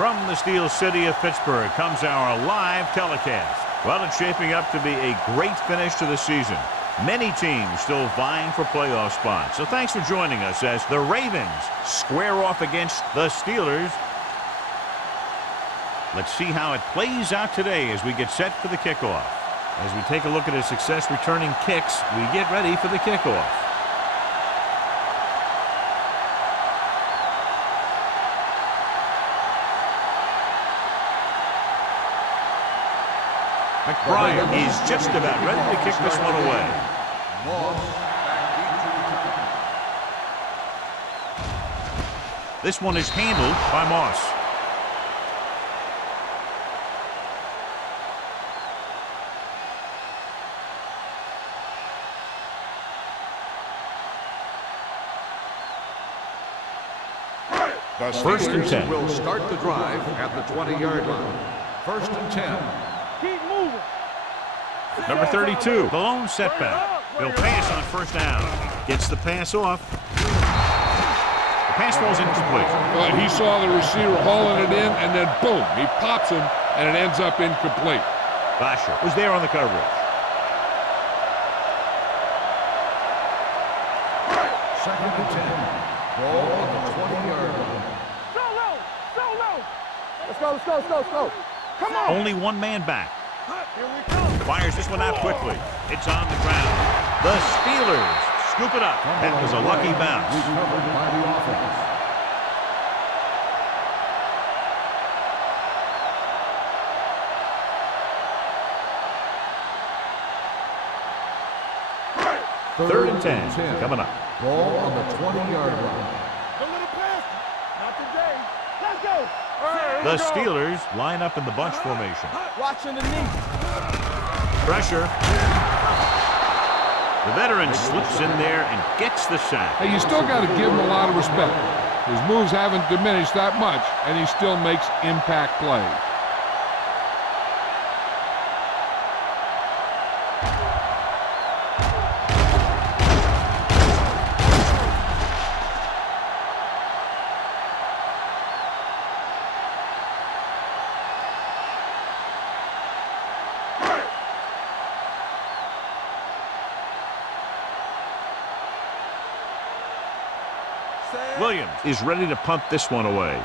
From the Steel City of Pittsburgh comes our live telecast. Well, it's shaping up to be a great finish to the season. Many teams still vying for playoff spots. So thanks for joining us as the Ravens square off against the Steelers. Let's see how it plays out today as we get set for the kickoff. As we take a look at his success returning kicks, we get ready for the kickoff. McBride is just about ready to kick this one away. This one is handled by Moss. The First and 10. Will start the drive at the 20-yard line. First and 10. Keep moving. Number 32, the lone setback. He'll pass on first down. Gets the pass off. The pass falls incomplete. But he saw the receiver hauling it in, and then boom, he pops him, and it ends up incomplete. Basher was there on the coverage. Second and 10. Ball on the 20-yard line. So low. So low. Let's go. Come on. Only one man back. Here we come. Fires this one out quickly. It's on the ground. The Steelers scoop it up. That was a lucky bounce. Recovered by the offense. Third and 10 coming up. Ball on the 20-yard line. A little pass. Not today. Let's go. The Steelers line up in the bunch formation. Watching the knee. Pressure. The veteran slips in there and gets the sack. Hey, you still got to give him a lot of respect. His moves haven't diminished that much, and he still makes impact plays. Williams is ready to punt this one away.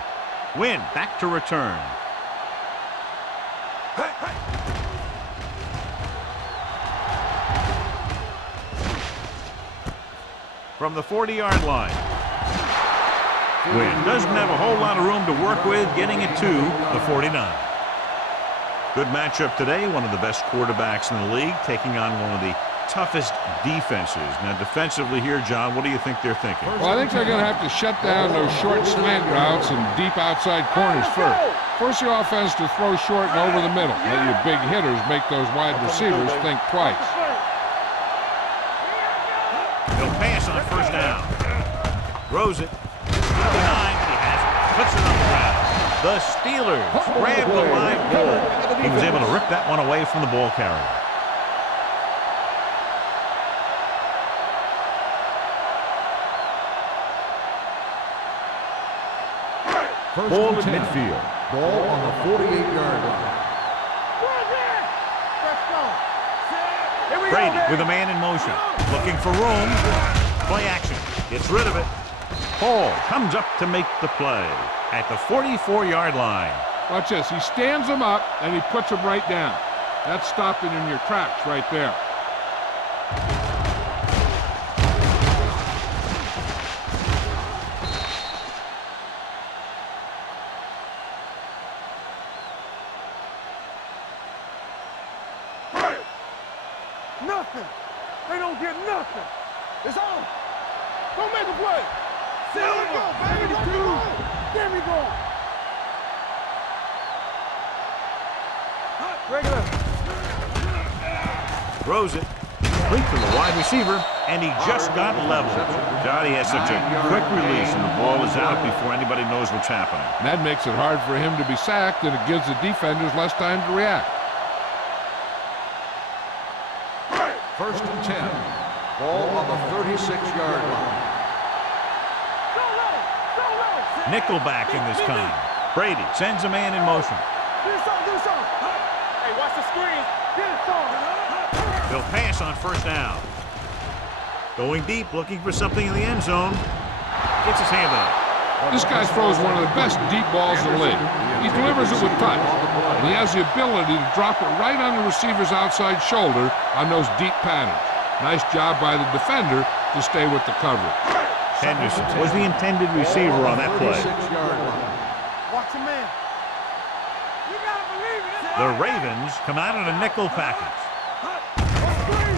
Wynn back to return. From the 40-yard line. Wynn doesn't have a whole lot of room to work with, getting it to the 49. Good matchup today. One of the best quarterbacks in the league, taking on one of the toughest defenses. Now, defensively here, John, what do you think they're thinking? Well, I think they're going to have to shut down those short slant routes and deep outside corners first. Force your offense to throw short and over the middle. Let your big hitters make those wide receivers think twice. He'll pass on first down. Throws it. Behind, he has it. Puts it on the ground. The Steelers grab the live ball. He was able to rip that one away from the ball carrier. Ball at midfield. Ball on the 48-yard line. Brady with a man in motion. Looking for room. Play action. Gets rid of it. Hall comes up to make the play at the 44-yard line. Watch this. He stands him up, and he puts him right down. That's stopping in your tracks right there. Nothing. They don't get nothing. It's on. Don't make a play. There we go, baby. There we go. Regular. Throws it. Complete to the wide receiver, and he just got leveled. God, he has such a quick release, and the ball is out before anybody knows what's happening. That makes it hard for him to be sacked, and it gives the defenders less time to react. First and 10. Ball on the 36-yard line. Nickelback in this time. Brady sends a man in motion. Get it on, get it on. Hey, watch the screen. Get it on. They'll pass on first down. Going deep, looking for something in the end zone. Gets his hand on it. This guy throws one of the best deep balls in the league. He delivers it with touch, and he has the ability to drop it right on the receiver's outside shoulder on those deep patterns. Nice job by the defender to stay with the coverage. Henderson was the intended receiver on that play. Watch him, man. You gotta believe it. The Ravens come out in a nickel package.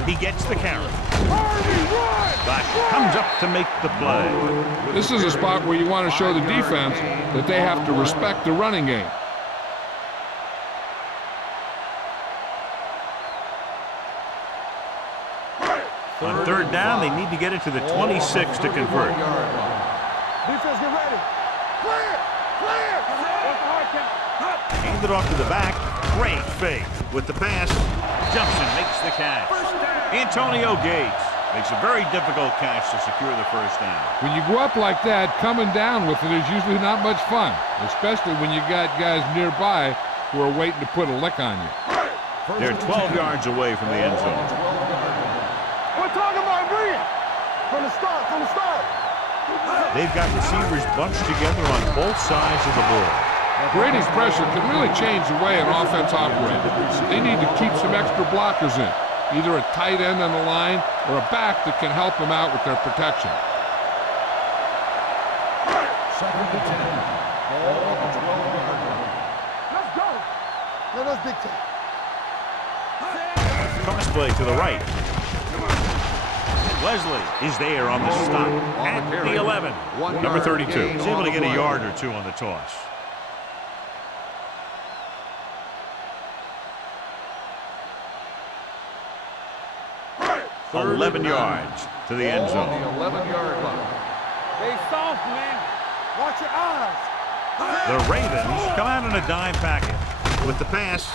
He gets the carry. But comes up to make the play. This is a spot where you want to show the defense that they have to respect the running game. On third down, they need to get it to the 26 to convert. Defense, get ready. Clear! Clear! What's the hard count? Hand it off to the back. Great fake. With the pass, jumps and makes the catch. Antonio Gates makes a very difficult catch to secure the first down. When you go up like that, coming down with it is usually not much fun, especially when you got guys nearby who are waiting to put a lick on you. They're 12 yards away from the end zone. We're talking about brilliant. From the start, from the start. They've got receivers bunched together on both sides of the ball. Brady's pressure can really change the way an offense operates. They need to keep some extra blockers in, either a tight end on the line or a back that can help them out with their protection. Second and 10. Ball on the 12-yard line. Let's go. Let us dictate. Cross play to the right. Wesley is there on the stop at the 11. Number 32. He's able to get a yard or two on the toss. Third 11 and 9. yards to the end Ball on zone. the 11-yard line. Stay soft, man. Watch your eyes. The Ravens come out in a dime packet with the pass.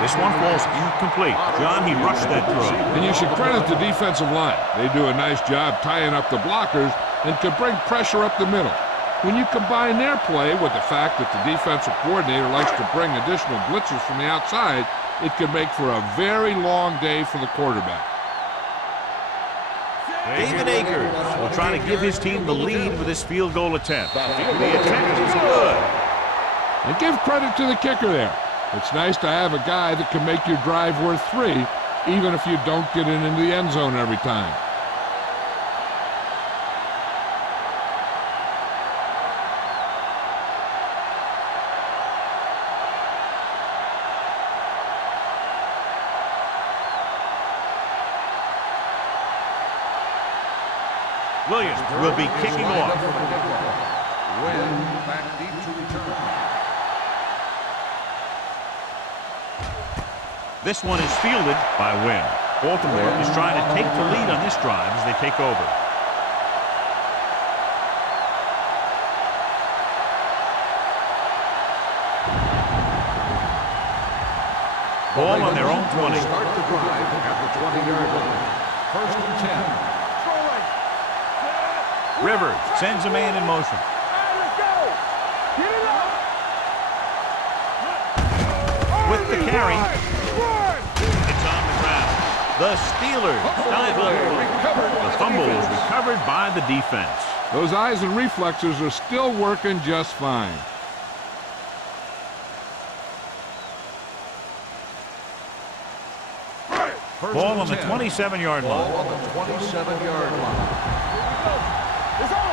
This one falls incomplete. John, he rushed that throw. And you should credit the defensive line. They do a nice job tying up the blockers and can bring pressure up the middle. When you combine their play with the fact that the defensive coordinator likes to bring additional blitzers from the outside, it can make for a very long day for the quarterback. David Akers will try to give his team the lead with this field goal attempt. The attempt is good. And give credit to the kicker there. It's nice to have a guy that can make your drive worth 3, even if you don't get it into the end zone every time. Williams will be kicking off. Win back deep to return. This one is fielded by Wynn. Baltimore is trying to take the lead on this drive as they take over. Ball on their own 20. Start the drive at the 20-yard line. First and 10. Rivers sends a man in motion. Let's go. Get it up. With the carry, it's on the ground. The Steelers dive on the fumble is recovered by the defense. Those eyes and reflexes are still working just fine. Ball on the 27-yard line. Ball on the 27-yard line. It's on. All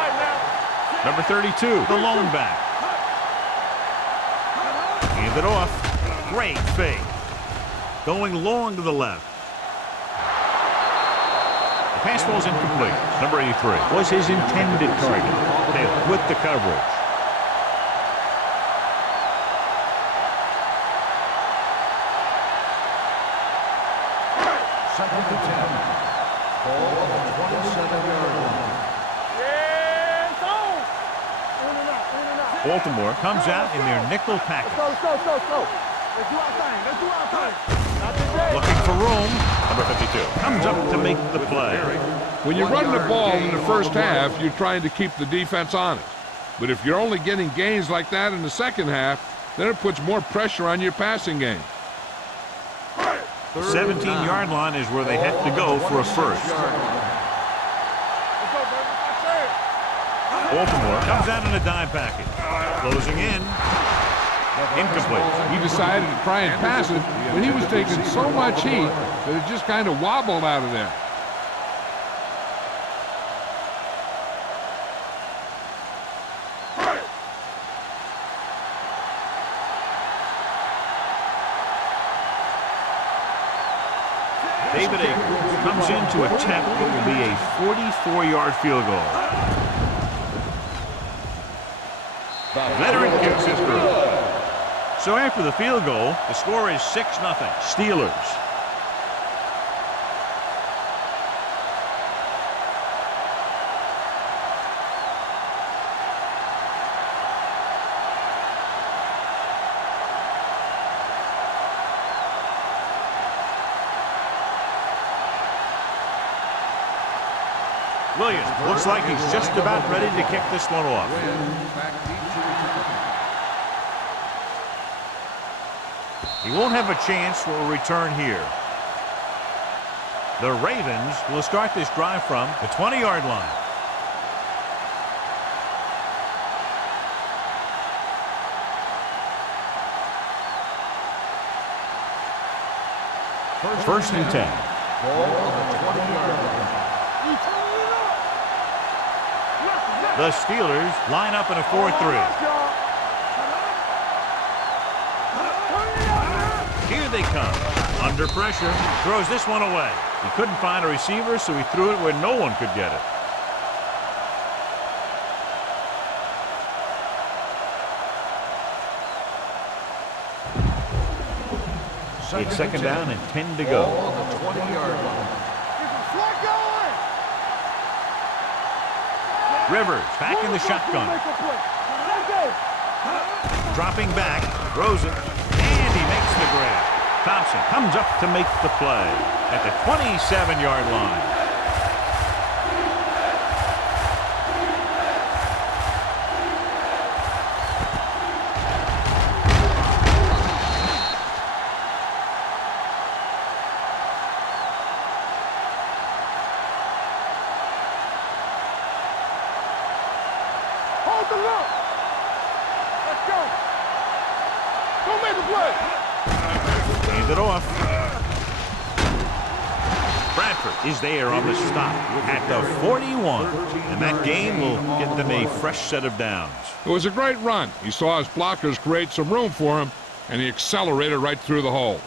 right, now. Number 32, the lone back. Hand it off. Great fake. Going long to the left. The pass falls incomplete. Number 83 was his intended target. Taylor with the coverage. Second and 10. Ball on the 27-yard line. Yeah, it's on. In and out, in and out. Baltimore comes out in their nickel package. Let's go. Let's do our thing. Let's do our thing. Not today. Looking for room. Number 52 comes up to make the play. When you run the ball in the first half, you're trying to keep the defense honest. But if you're only getting gains like that in the second half, then it puts more pressure on your passing game. The 17-yard line is where they have to go for a first. Baltimore comes out in a dime package. Closing in. Incomplete. He decided to try and pass it, but he was taking so much heat that it just kind of wobbled out of there. David Akers comes in to attempt what will be a 44-yard field goal. The veteran kicks it through. So after the field goal, the score is 6-0. Steelers. Williams looks like he's just about ready to kick this one off. He won't have a chance for a return here. The Ravens will start this drive from the 20-yard line. First and 10. Ball on the 20-yard line. The Steelers line up in a 4-3. Here they come. Under pressure. Throws this one away. He couldn't find a receiver, so he threw it where no one could get it. It's second down and 10 to go. Ball on the 20-yard line. Rivers back in the shotgun. Dropping back, throws it, and he makes the grab. Thompson comes up to make the play at the 27-yard line. Hand it off. Bradford is there on the stop at the 41. And that gain will get them a fresh set of downs. It was a great run. He saw his blockers create some room for him, and he accelerated right through the hole.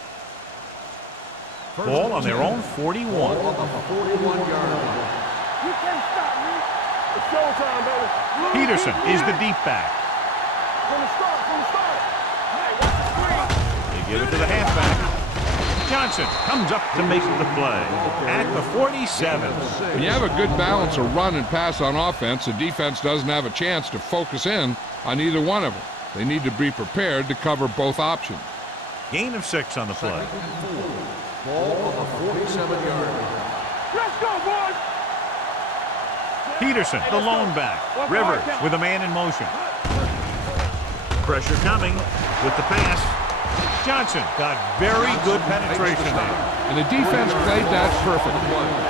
Ball on their own 41. Ball on the 41-yard line. You can't stop me. It's showtime, baby. Peterson is the deep back. From the start. They give it to the halfback. Johnson comes up to make the play at the 47. When you have a good balance of run and pass on offense, the defense doesn't have a chance to focus in on either one of them. They need to be prepared to cover both options. Gain of 6 on the play. Ball on the 47-yard line. Let's go, boys. Peterson, the lone back. Rivers with a man in motion. Pressure coming with the pass. Johnson got very good penetration there. And the defense played that perfectly.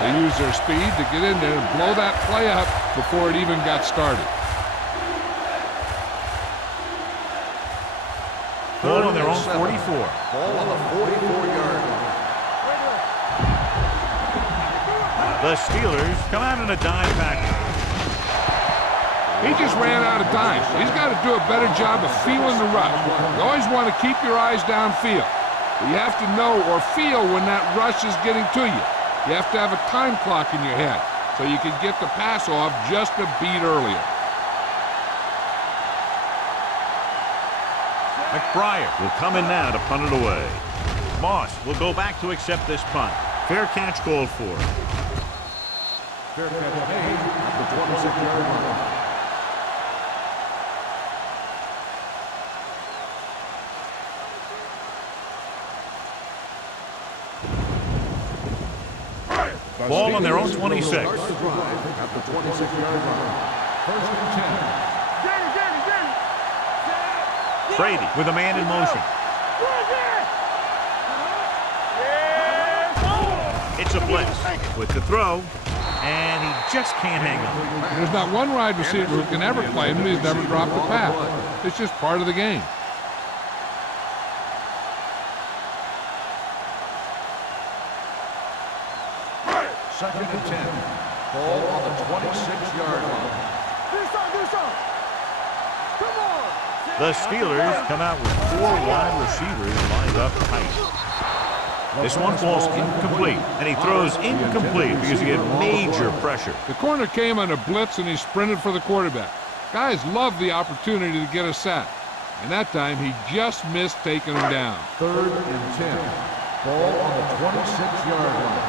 They used their speed to get in there and blow that play up before it even got started. Ball on their own 44. Ball on the 44-yard line. The Steelers come out in a dime package. He just ran out of time. He's got to do a better job of feeling the rush. You always want to keep your eyes downfield. But you have to know or feel when that rush is getting to you. You have to have a time clock in your head so you can get the pass off just a beat earlier. McBride will come in now to punt it away. Moss will go back to accept this punt. Fair catch called for. Fair catch made at the 26-yard line. Ball on their own 26. Start the drive at the 26-yard line. First and 10. Brady with a man in motion. It's a blitz with the throw, and he just can't hang on. There's not one wide receiver who can ever claim that he's never dropped a pass. It's just part of the game. Second and 10. Ball on the 26-yard line. Come on. The Steelers come out with 4 wide receivers lined up tight. This one falls incomplete, and he throws incomplete because he had major pressure. The corner came on a blitz, and he sprinted for the quarterback. Guys love the opportunity to get a sack, and that time he just missed taking him down. Third and 10. Ball on the 26-yard line.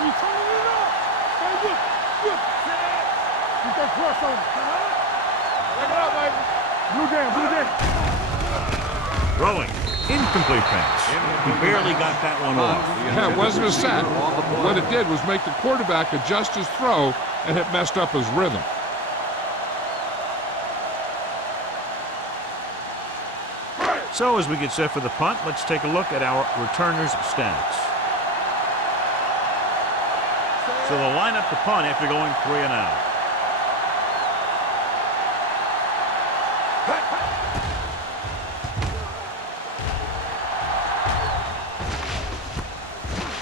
He's turning it up. Hey, look. Get that press on him. Take it out, baby. Blue down. Throwing. Incomplete pass. He barely got that one off. Yeah, it wasn't a sack. What it did was make the quarterback adjust his throw, and it messed up his rhythm. So as we get set for the punt, let's take a look at our returners' stats. So they'll line up the punt after going 3 and out.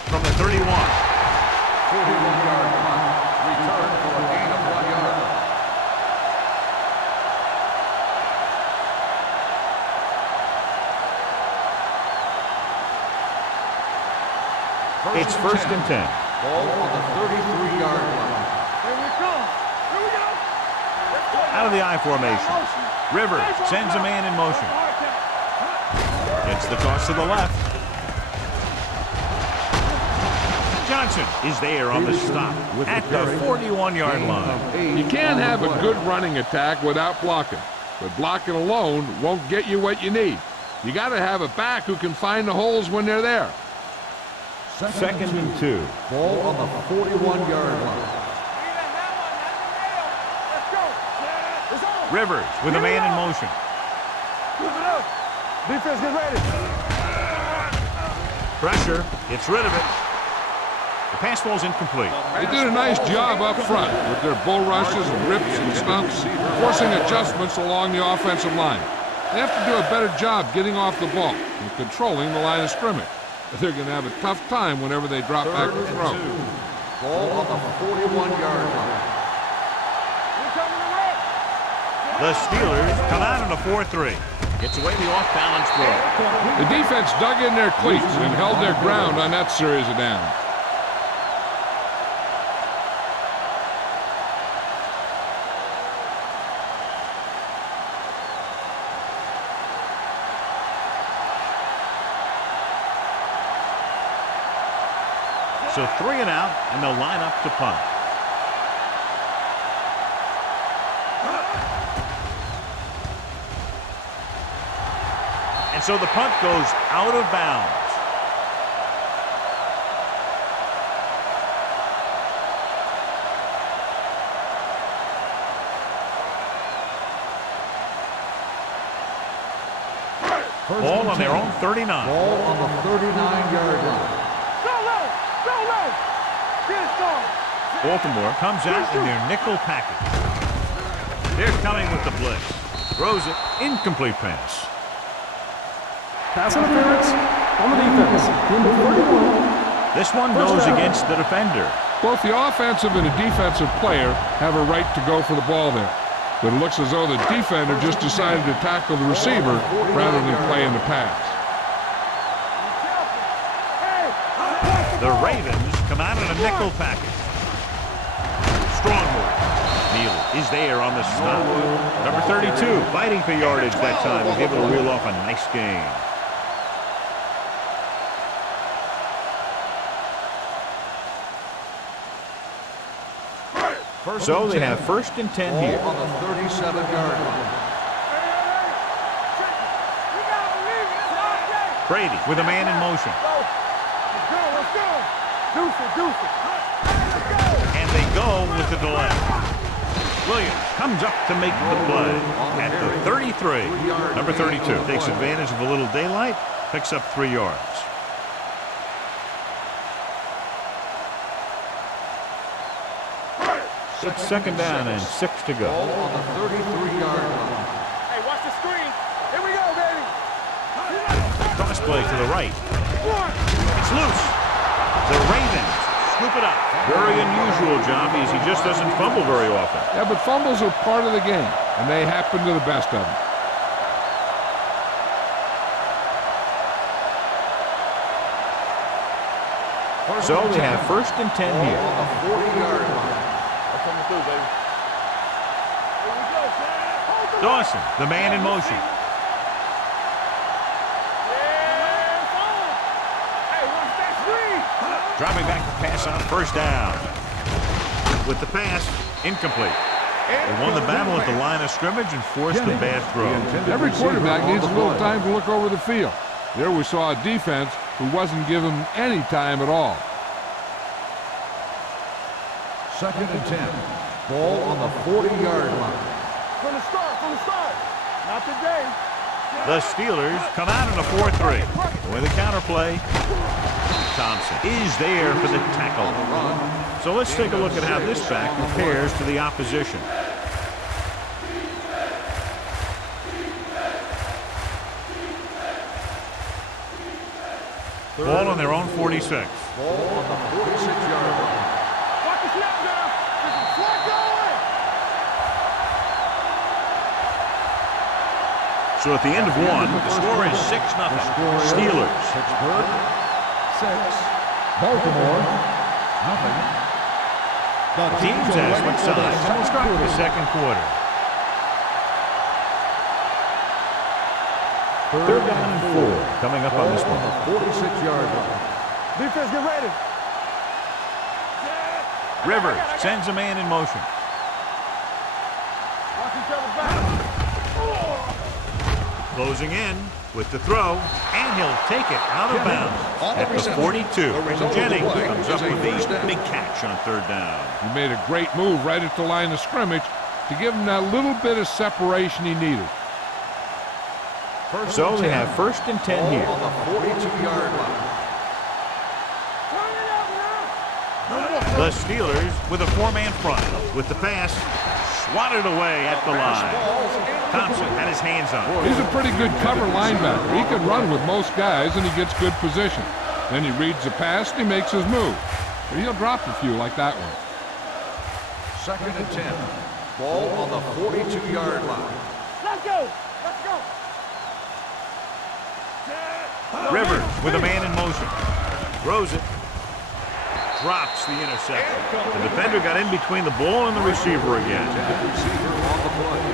From the 31. 41-yard punt. Return for a gain of 1 yard. It's first and 10. Ball on the 33-yard line. Here we come. Here we go. Out of the I formation. Rivers sends a man in motion. Gets the toss to the left. Johnson is there on the stop at the 41-yard line. You can't have a good running attack without blocking, but blocking alone won't get you what you need. You got to have a back who can find the holes when they're there. Second and 2. Ball on the 41-yard line. Rivers with a man in motion. Defense, get ready. Pressure, gets rid of it. The pass falls incomplete. They did a nice job up front with their bull rushes and rips and stunts, forcing adjustments along the offensive line. They have to do a better job getting off the ball and controlling the line of scrimmage. They're going to have a tough time whenever they drop back to throw. Ball on the 41-yard line. The Steelers come out on a 4-3. Gets away the off-balance throw. The defense dug in their cleats and held their ground on that series of downs. So 3 and out, and they'll line up to punt. And so the punt goes out of bounds. Ball on their own 39. Ball on the 39-yard line. Baltimore comes out in their nickel package. They're coming with the blitz. Throws it. Incomplete pass. Pass interference on the defense. Number 41. This one goes against the defender. Both the offensive and the defensive player have a right to go for the ball there. But it looks as though the defender just decided to tackle the receiver rather than playing the pass. The Ravens come out in a nickel package. Strong move. Neal is there on the stop. Number 32, fighting for yardage that time. Was able to reel off a nice gain. So they have first and 10 here. Ball on the 37-yard line. Brady with a man in motion. Let's go. Deuce it. And they go with the delay. Williams comes up to make the play at the 33. Number 32 takes advantage of a little daylight, picks up 3 yards. It's second down and 6 to go. Ball on the 33-yard line. Hey, watch the screen. Here we go, baby. Toss play to the right. It's loose. The Ravens scoop it up. Very unusual, John, because he just doesn't fumble very often. Yeah, but fumbles are part of the game, and they happen to the best of them. So we have first and 10 Ball here. on the 40-yard line. I'm coming through, baby. Here we go, Chad. Hold the Dawson, the man in motion. Yeah, phone. Hey, watch that screen. Dropping back to pass on first down. With the pass, incomplete. They won the battle at the line of scrimmage and forced the bad throw. Every quarterback needs a little time to look over the field. There we saw a defense who wasn't given any time at all. Second and 10. Ball on the 40-yard line. From the start. Not today. The Steelers come out in a 4-3. With a counterplay, Thompson is there for the tackle. So let's take a look at how this back compares to the opposition. Ball on their own 46. Ball on the 46-yard line. Watch the snap now. This is flat going. So at the end of one, the score is 6-0. Steelers. Pittsburgh 6. Baltimore nothing. The Teams have switched sides, and we'll start with the second quarter. Third down and 4 coming up on this one. 46-yard line. Defense, get ready. Rivers sends a man in motion. Watch each other back. Closing in with the throw, and he'll take it out of bounds at the 42. Jennings comes up with a big catch on third down. He made a great move right at the line of scrimmage to give him that little bit of separation he needed. So they have first and 10 here. On the 42-yard line. The Steelers with a 4-man front. With the pass, swatted away at the line. Thompson had his hands on it. He's a pretty good cover linebacker. He can run with most guys, and he gets good position. Then he reads the pass, and he makes his move. But he'll drop a few like that one. Second and 10. Ball on the 42-yard line. Let's go. Let's go. Rivers with a man in motion. Throws it. Drops the interception. The defender got in between the ball and the receiver again. Receiver on the play.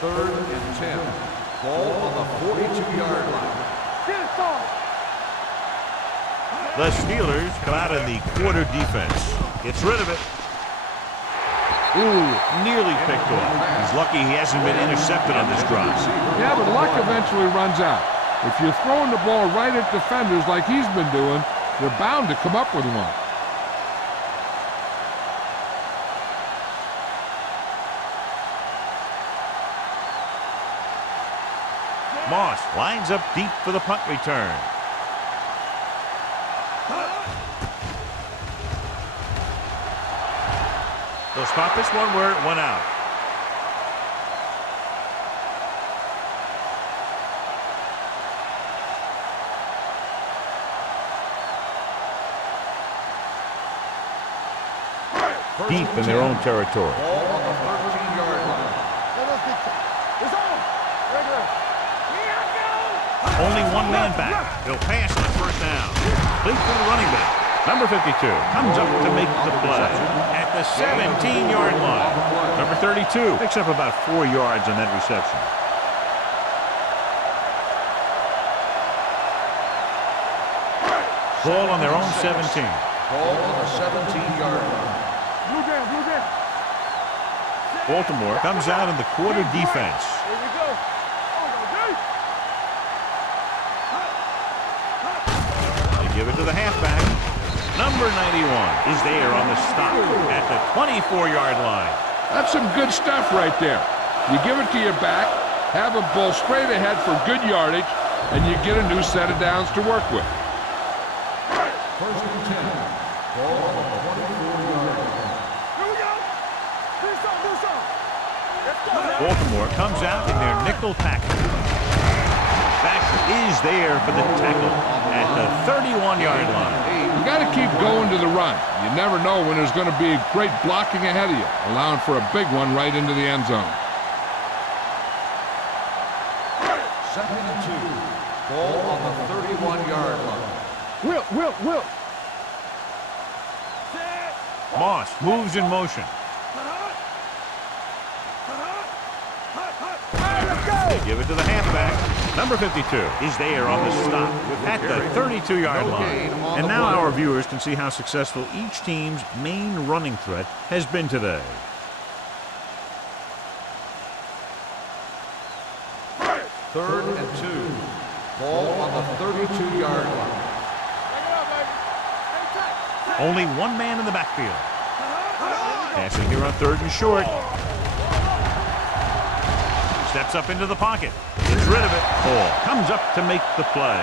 Third and 10. Ball on the 42-yard line. Get it started. The Steelers come out in the quarter defense. Gets rid of it. Ooh, nearly picked off. He's lucky he hasn't been intercepted on this drive. Yeah, but luck eventually runs out. If you're throwing the ball right at defenders like he's been doing, they're bound to come up with one. Moss lines up deep for the punt return. They'll spot this one where it went out. Deep in their own territory. Ball on the 13-yard line. Let us get it's on. Regular. Here I go. Only one man back. They'll pass on first down. Complete for the running back. Number 52 comes up to make the play at the 17-yard line. Number 32 picks up about 4 yards on that reception. Ball on their own 17. Ball on the 17-yard line. Blue down, blue down. Baltimore comes out in the quarter defense. Here we go. On the give it to the halfback. Number 91 is there on the stop at the 24-yard line. That's some good stuff right there. You give it to your back, have him pull straight ahead for good yardage, and you get a new set of downs to work with. First and 10. Ball on the 24-yard line. Here we go. Do something. Let's go. Baltimore comes out in their nickel package. Thatcher is there for the tackle at the 31-yard line. You got to keep going to the run. You never know when there's going to be great blocking ahead of you, allowing for a big one right into the end zone. Second and 2. Ball on the 31-yard line. Will. Moss moves in motion. Let's go. They give it to the halfback. Number 52 is there on the stop at the 32-yard line. And now our viewers can see how successful each team's main running threat has been today. Third and 2. Ball on the 32-yard line. Only one man in the backfield. Passing here on 3rd and short. Steps up into the pocket. Gets rid of it. Ball comes up to make the play.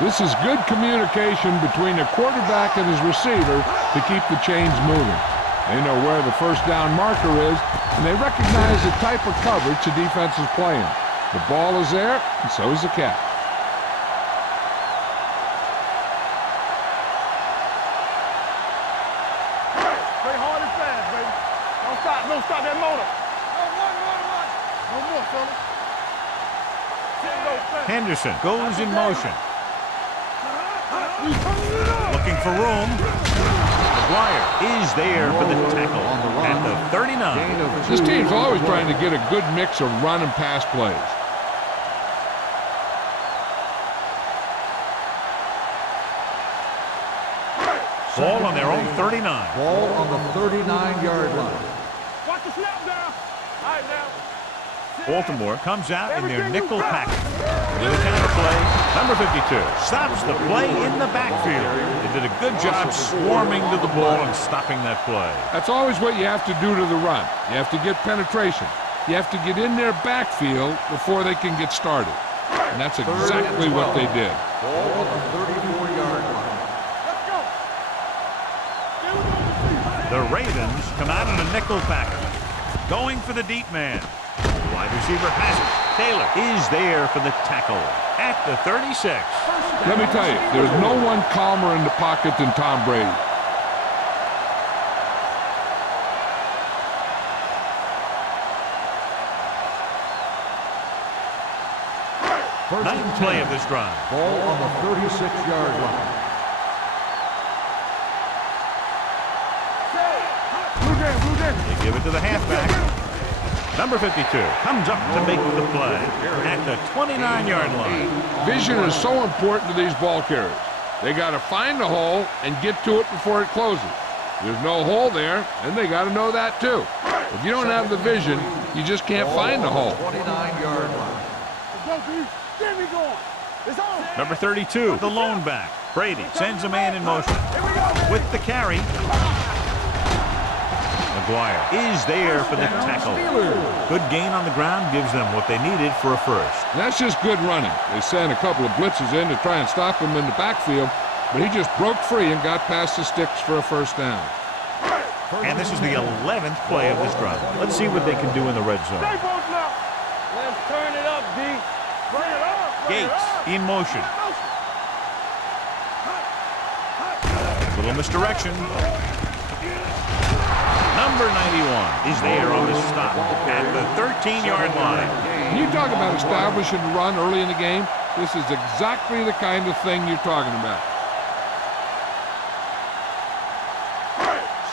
This is good communication between the quarterback and his receiver to keep the chains moving. They know where the first down marker is, and they recognize the type of coverage the defense is playing. The ball is there, and so is the catch. Play hard and fast, baby. Don't stop that motor. No more, fellas. Henderson goes in motion. Looking for room. McGuire is there for the tackle at the 39. This team's always trying to get a good mix of run and pass plays. Ball on their own 39. Ball on the 39-yard line. Watch the snap down. All right, now. Baltimore comes out in their nickel package. With a counter play, number 52 stops the play in the backfield. They did a good job swarming to the ball and stopping that play. That's always what you have to do to the run. You have to get penetration. You have to get in their backfield before they can get started. And that's exactly what they did. Ball on the 34-yard line. Let's go. The Ravens come out in a nickel package. Going for the deep man. Wide receiver has it. Taylor is there for the tackle at the 36. Let me tell you, there's no one calmer in the pocket than Tom Brady. Ninth play of this drive. Ball on the 36-yard line. Blue game. They give it to the halfback. Number 52 comes up to make the play at the 29-yard line. Vision is so important to these ball carriers. They got to find the hole and get to it before it closes. There's no hole there, and they got to know that too. If you don't have the vision, you just can't find the hole. 29-yard line. Let's go, B. Get me going. It's on. Number 32, the lone back. Brady sends a man in motion. Here we go, baby. With the carry. McGuire is there for the tackle. Good gain on the ground gives them what they needed for a first. That's just good running. They sent a couple of blitzes in to try and stop him in the backfield, but he just broke free and got past the sticks for a first down. And this is the 11th play of this drive. Let's see what they can do in the red zone. Stay both now. Let's turn it up, D. Bring it up. Gates in motion. A little misdirection. Number 91 is there on the stop at the 13-yard line. When you talk about establishing the run early in the game, this is exactly the kind of thing you're talking about.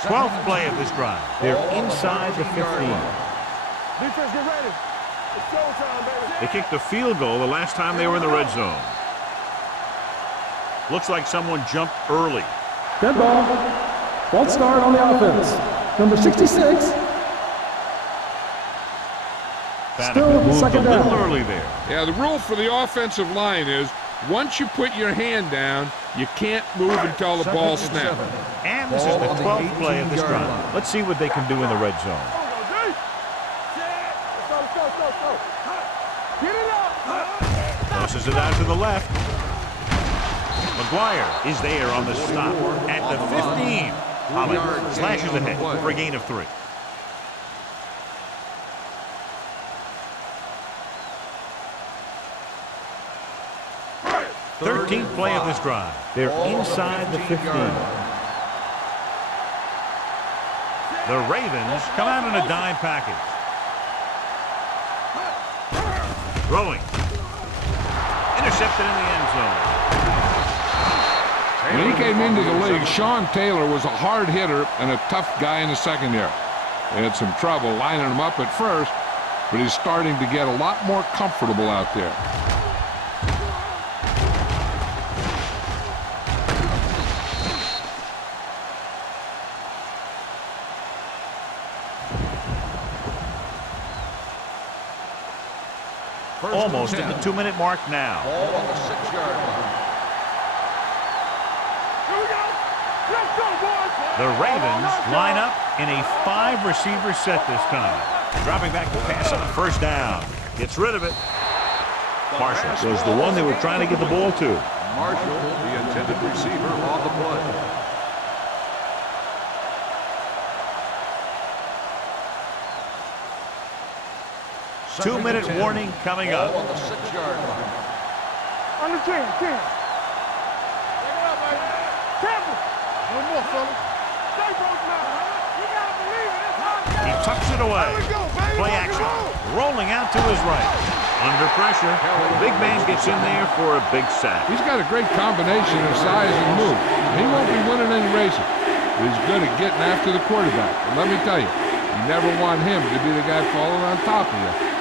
12th play of this drive. They're inside the 15. Defense, get ready. It's showtime, baby. They kicked a field goal the last time they were in the red zone. Looks like someone jumped early. Dead ball. False start on the offense. Number 66. Bannock Still moved second a little down. early there. Yeah, the rule for the offensive line is Once you put your hand down, you can't move until the ball snaps. And this is the 12th play of this drive. Let's see what they can do in the red zone. Get it up. Tosses it out to the left. McGuire is there on the stop at the 15. Holland slashes ahead for a gain of 3. Thirteenth play of this drive. They're inside the 15. The Ravens come out in a dime package. Throwing. Intercepted in the end zone. When he came into the league, Sean Taylor was a hard hitter and a tough guy in the secondary. They had some trouble lining him up at first, but he's starting to get a lot more comfortable out there. Almost at the 2-minute mark now. Ball on the 6-yard line. Here we go. Let's go, boys. The Ravens line up in a 5-receiver set this time. Dropping back to pass on first down. Gets rid of it. Marshall was the one they were trying to get the ball to. Marshall, the intended receiver, on the play. Two-minute warning coming up. Ball on the 6-yard line. On the 10. Take it up, baby. Careful. No more, fella. Stay broke now. You gotta believe it. It's hard. He tucks it away. There we go, baby. Play Rock and action. roll. Rolling out to his right. Under pressure. The big man gets in there for a big sack. He's got a great combination of size and move. He won't be winning any races, but he's good at getting after the quarterback. And let me tell you, you never want him to be the guy falling on top of you.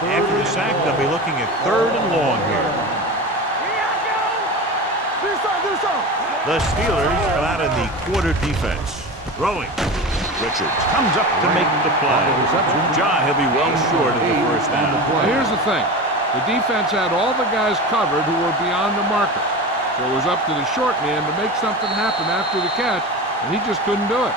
After the sack, they'll be looking at 3rd and long here. Do something. The Steelers come out in the quarter defense. Throwing. Richards comes up to make the play. John, he'll be well short of the first down. Here's the thing. The defense had all the guys covered who were beyond the marker. So it was up to the short man to make something happen after the catch, and he just couldn't do it.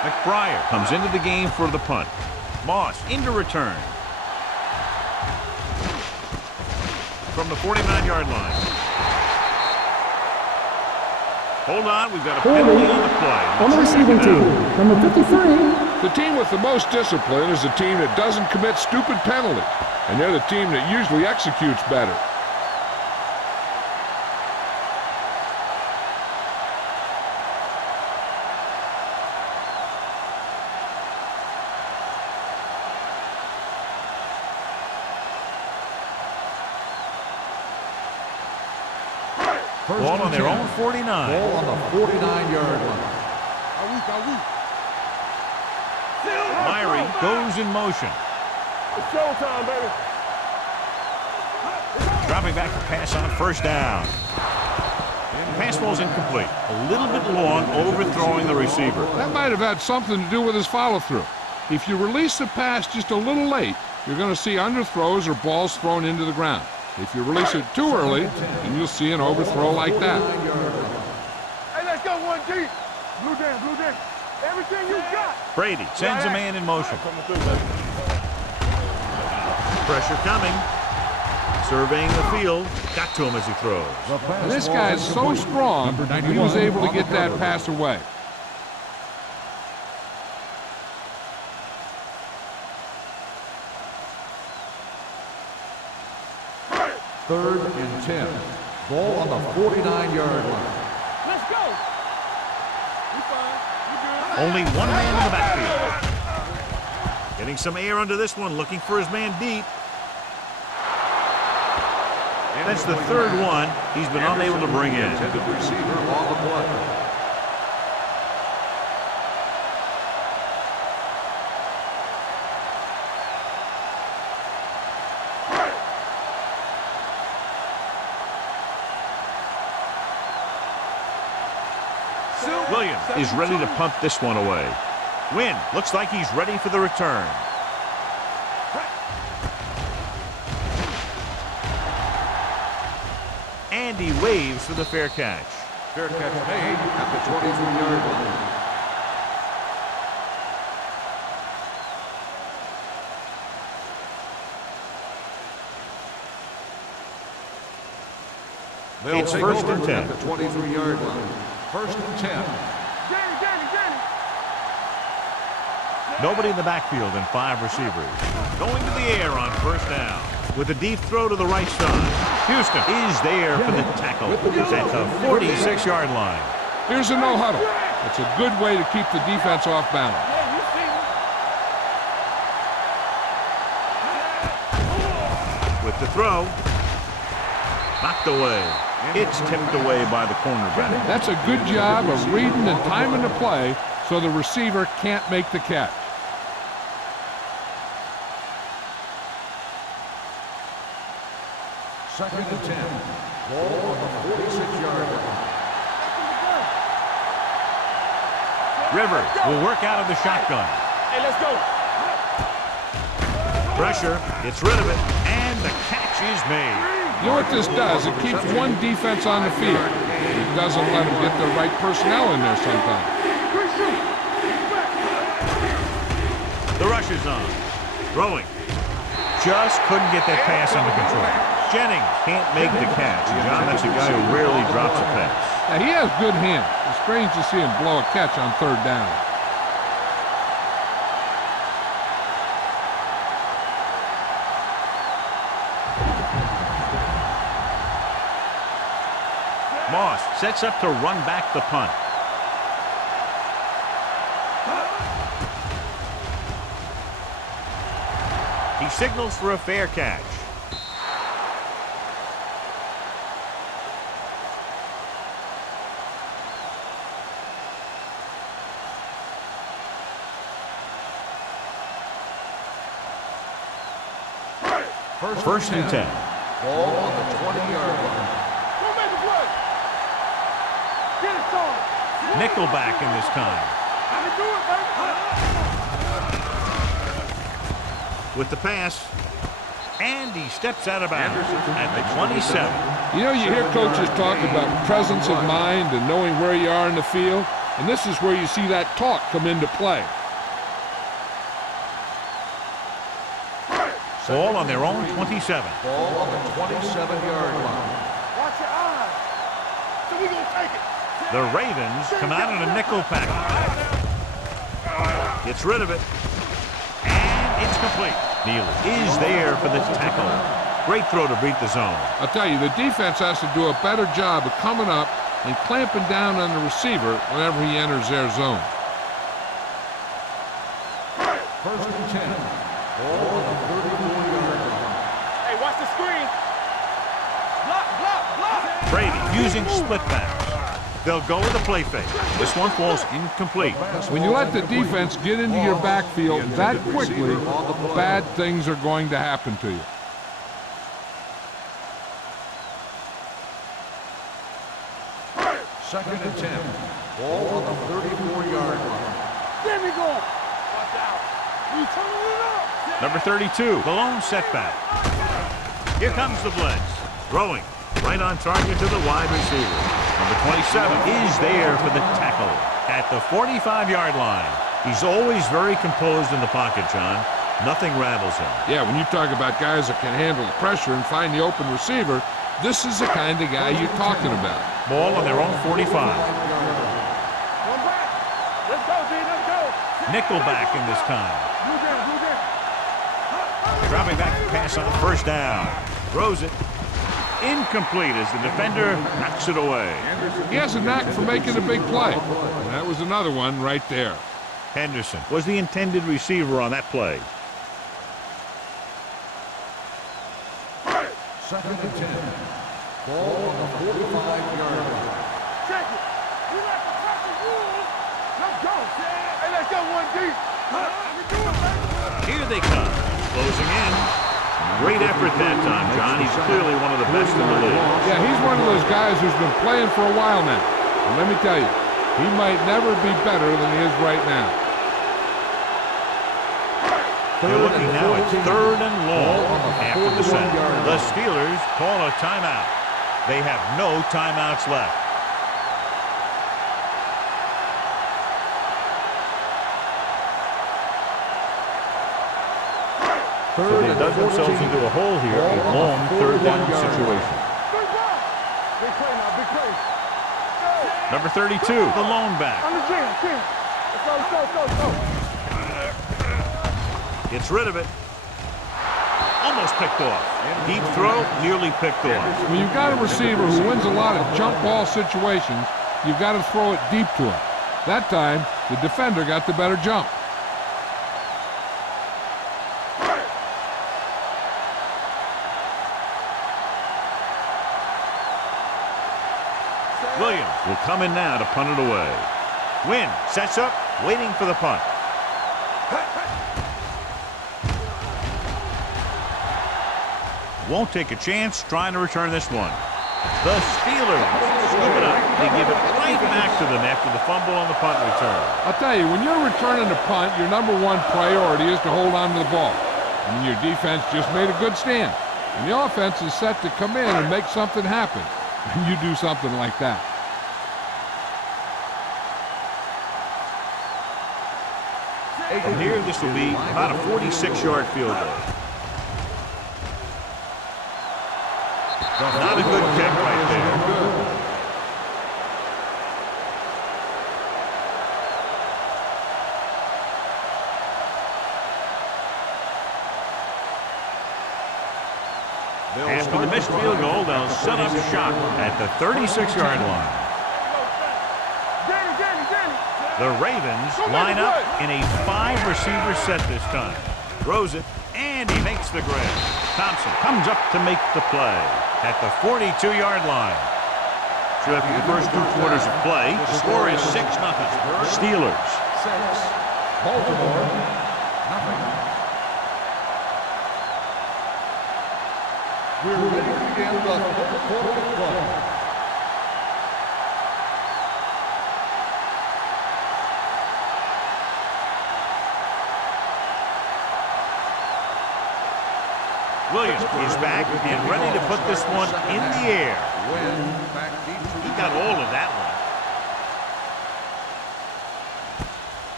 McBriar comes into the game for the punt. Moss into return. From the 49-yard line. Hold on, we've got a penalty on the play. On the receiving team, number 53. The team with the most discipline is the team that doesn't commit stupid penalties, and they're the team that usually executes better. Ball on their own 49. Ball on the 49-yard line. Myrie goes in motion. It's showtime, baby. Dropping back to pass on first down. The pass ball's incomplete. A little bit long, overthrowing the receiver. That might have had something to do with his follow-through. If you release the pass just a little late, you're going to see underthrows or balls thrown into the ground. If you release it too early, then you'll see an overthrow like that. Hey, let's go one deep. Blue down. Everything you got. Brady sends a man in motion. Pressure coming. Surveying the field. Got to him as he throws. This guy's so strong, he was able to get that pass away. Third and 10. Ball on the 49-yard line. Let's go. You fine. You good. Only one man in the backfield. Getting some air under this one, looking for his man deep. That's the third one he's been unable to bring in. Intended receiver on the play. Williams is ready to punt this one away. Wynn looks like he's ready for the return. And he waves for the fair catch. Fair catch made at the 23-yard line. They'll It's take first over and 10. at the 23-yard line. First and 10. Nobody in the backfield and 5 receivers. Going to the air on first down. With a deep throw to the right side. Houston is there for the tackle at the 46-yard line. Here's a no huddle. It's a good way to keep the defense off balance. With the throw. Knocked away. It's tipped away by the cornerback. That's a good job of reading and timing the play so the receiver can't make the catch. Second and 10. Ball on the 46-yard line. Rivers will work out of the shotgun. Hey, let's go. Pressure. Gets rid of it. And the catch is made. You know what this does? It keeps one defense on the field. It doesn't let them get the right personnel in there sometimes. The rush is on. Throwing. Just couldn't get that pass under control. Jennings can't make the catch. John, that's a guy who rarely drops a pass. Now, he has good hands. It's strange to see him blow a catch on third down. Moss sets up to run back the punt. He signals for a fair catch. First and 10. Ball on the 20-yard line. Nickelback in this time. With the pass. And he steps out of bounds at the 27. You know, you hear coaches talk about presence of mind and knowing where you are in the field, and this is where you see that talk come into play. Ball on their own 27. Ball on the 27-yard line. Watch your eyes. So we gonna take it. The Ravens come out in a nickel package. Gets rid of it. And it's complete. Neely is there for the tackle. Great throw to beat the zone. I'll tell you, the defense has to do a better job of coming up and clamping down on the receiver whenever he enters their zone. First and 10. Ball on the 34-yard line. Hey, watch the screen. Block. Brady using split backs. They'll go with a play fake. This one falls incomplete. When you let the defense get into your backfield that quickly, bad things are going to happen to you. Second and 10. Ball on the 34-yard line. There we go. Watch out. You turning it up. Number 32, the lone setback. Here comes the blitz. Throwing. Right on target to the wide receiver. Number 27 is there for the tackle at the 45-yard line. He's always very composed in the pocket, John. Nothing rattles him. Yeah, when you talk about guys that can handle the pressure and find the open receiver, this is the kind of guy you're talking about. Ball on their own 45. One back. Let's go, D. Let's go. Nickelback in this time. Blue down. Dropping back to pass on first down. Throws it. Incomplete as the defender knocks it away. He has a knack for making a big play. And that was another one right there. Henderson was the intended receiver on that play. Second and 10. Ball on the 45-yard line. Check it. We like to touch the rules. Let's go. Hey, let's go one deep. We do it, baby. Here they come. Closing in. Great effort that time, John. He's clearly one of the best in the league. Yeah, he's one of those guys who's been playing for a while now. And let me tell you, He might never be better than he is right now. They're looking now at 3rd and long after the set. The Steelers call a timeout. They have no timeouts left. So they dug themselves into a hole here, a long 3rd down situation. Big play now, big play. Number 32, the lone back. On the jam. Let's go. Gets rid of it. Almost picked off. Deep throw, nearly picked off. When you've got a receiver who wins a lot of jump ball situations, you've got to throw it deep to him. That time, the defender got the better jump. Williams will come in now to punt it away. Wynn sets up, waiting for the punt. Won't take a chance trying to return this one. The Steelers scoop it up. They give it right back to them after the fumble on the punt return. I'll tell you, when you're returning a punt, your number one priority is to hold on to the ball. And your defense just made a good stand. And the offense is set to come in and make something happen. And you do something like that. From here, this will be about a 46-yard field goal. Not a good kick right there. After the missed field goal, they'll set up shop at the 36-yard line. The Ravens line up in a 5-receiver set this time. Throws it, and he makes the grab. Thompson comes up to make the play at the 42-yard line. So after the first 2 quarters of play, the score is 6-0. Steelers. 6. Baltimore, nothing. We're ready to begin the 4th quarter of play. Williams is back and ready to put this one in the air. He got all of that one.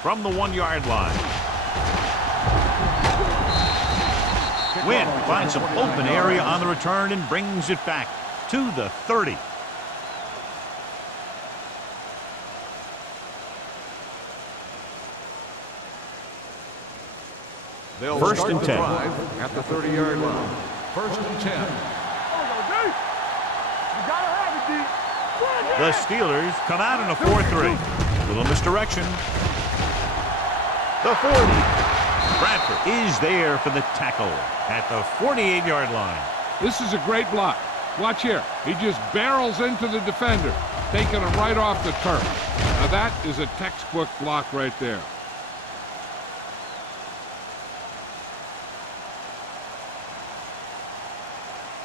From the 1-yard line. Wynn finds some open area on the return and brings it back to the 30. They'll 1st and 10. At the 30-yard line. 1st and 10. The Steelers come out in a 4-3. Little misdirection. The 40. Bradford is there for the tackle at the 48-yard line. This is a great block. Watch here. He just barrels into the defender, taking him right off the turf. Now that is a textbook block right there.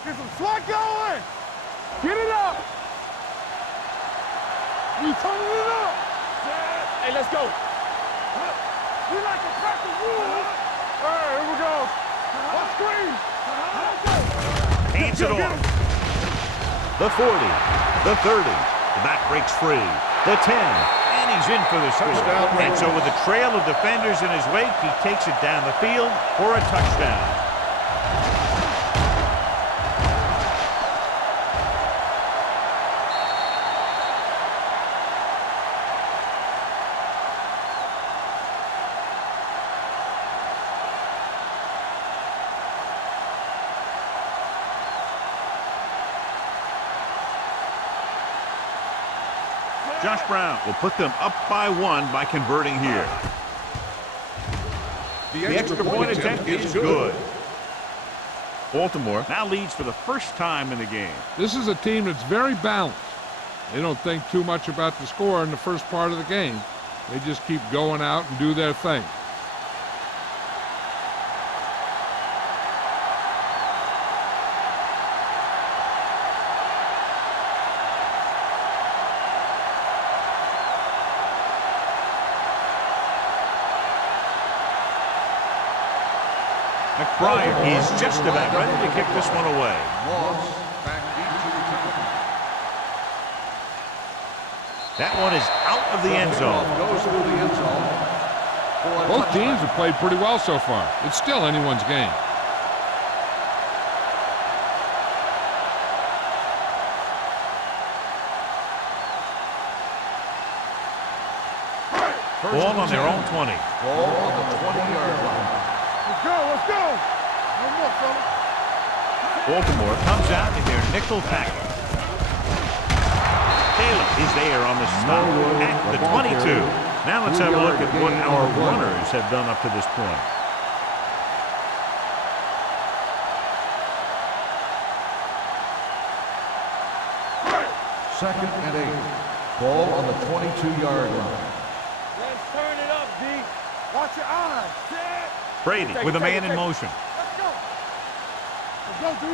Get some slack going. Get it up. You turning it up. Hey, let's go. We like to practice rules. All right, here we go. Let's screen. Hands it off. The 40. The 30. The back breaks free. The 10. And he's in for the score. And so with a trail of defenders in his wake, he takes it down the field for a touchdown. Josh Brown will put them up by 1 by converting here. The extra point attempt is good. Baltimore now leads for the first time in the game. This is a team that's very balanced. They don't think too much about the score in the first part of the game. They just keep going out and do their thing. McBride is just about ready to kick this one away. Loss, back into the team. That one is out of the end zone. Goes through the end zone. Both teams have played pretty well so far. It's still anyone's game. Ball on their own 20. Ball on the 20-yard line. Let's go, let's go. No more, fella. Baltimore comes out in their nickel package. Taylor is there on the stop at the 22. Now let's have a look at what our runners have done up to this point. Second and 8. Ball on the 22-yard line. Let's turn it up, D. Watch your eyes. Set. Brady with a man in motion. Let's go. Let's go, D.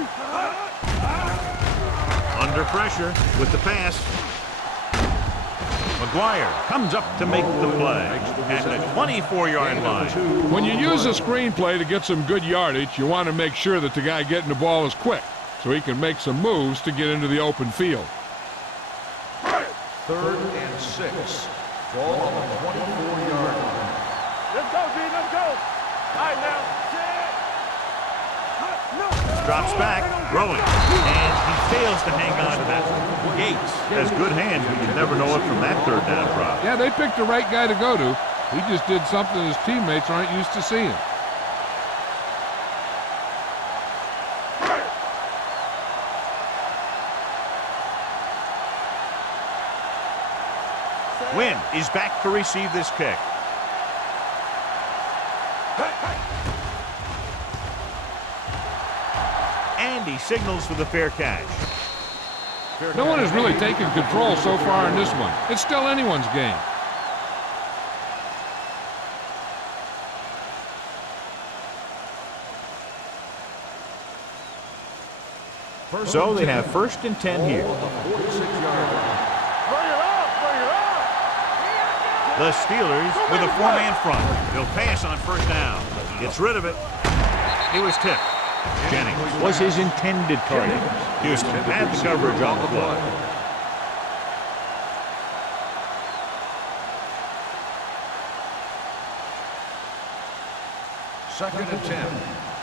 Under pressure with the pass. McGuire comes up to make the play at the 24-yard line. When you use a screenplay to get some good yardage, you want to make sure that the guy getting the ball is quick so he can make some moves to get into the open field. Third and 6. Ball on the 24-yard line. Let's go, D. Let's go. All right, now. Drops back, throwing, and he fails to hang on to that. Gates has good hands, but you never know it from that third down drop. Yeah, they picked the right guy to go to. He just did something his teammates aren't used to seeing. Wynn is back to receive this kick. And he signals for the fair catch. No one has really taken control so far in this one. It's still anyone's game. So they have first and 10 here. Ball on the 46-yard line. Bring it up, bring it up. The Steelers with a four-man front. They'll pass on first down. Gets rid of it. He was tipped. Jennings was his intended target. Houston had the coverage on the play. Second and 10.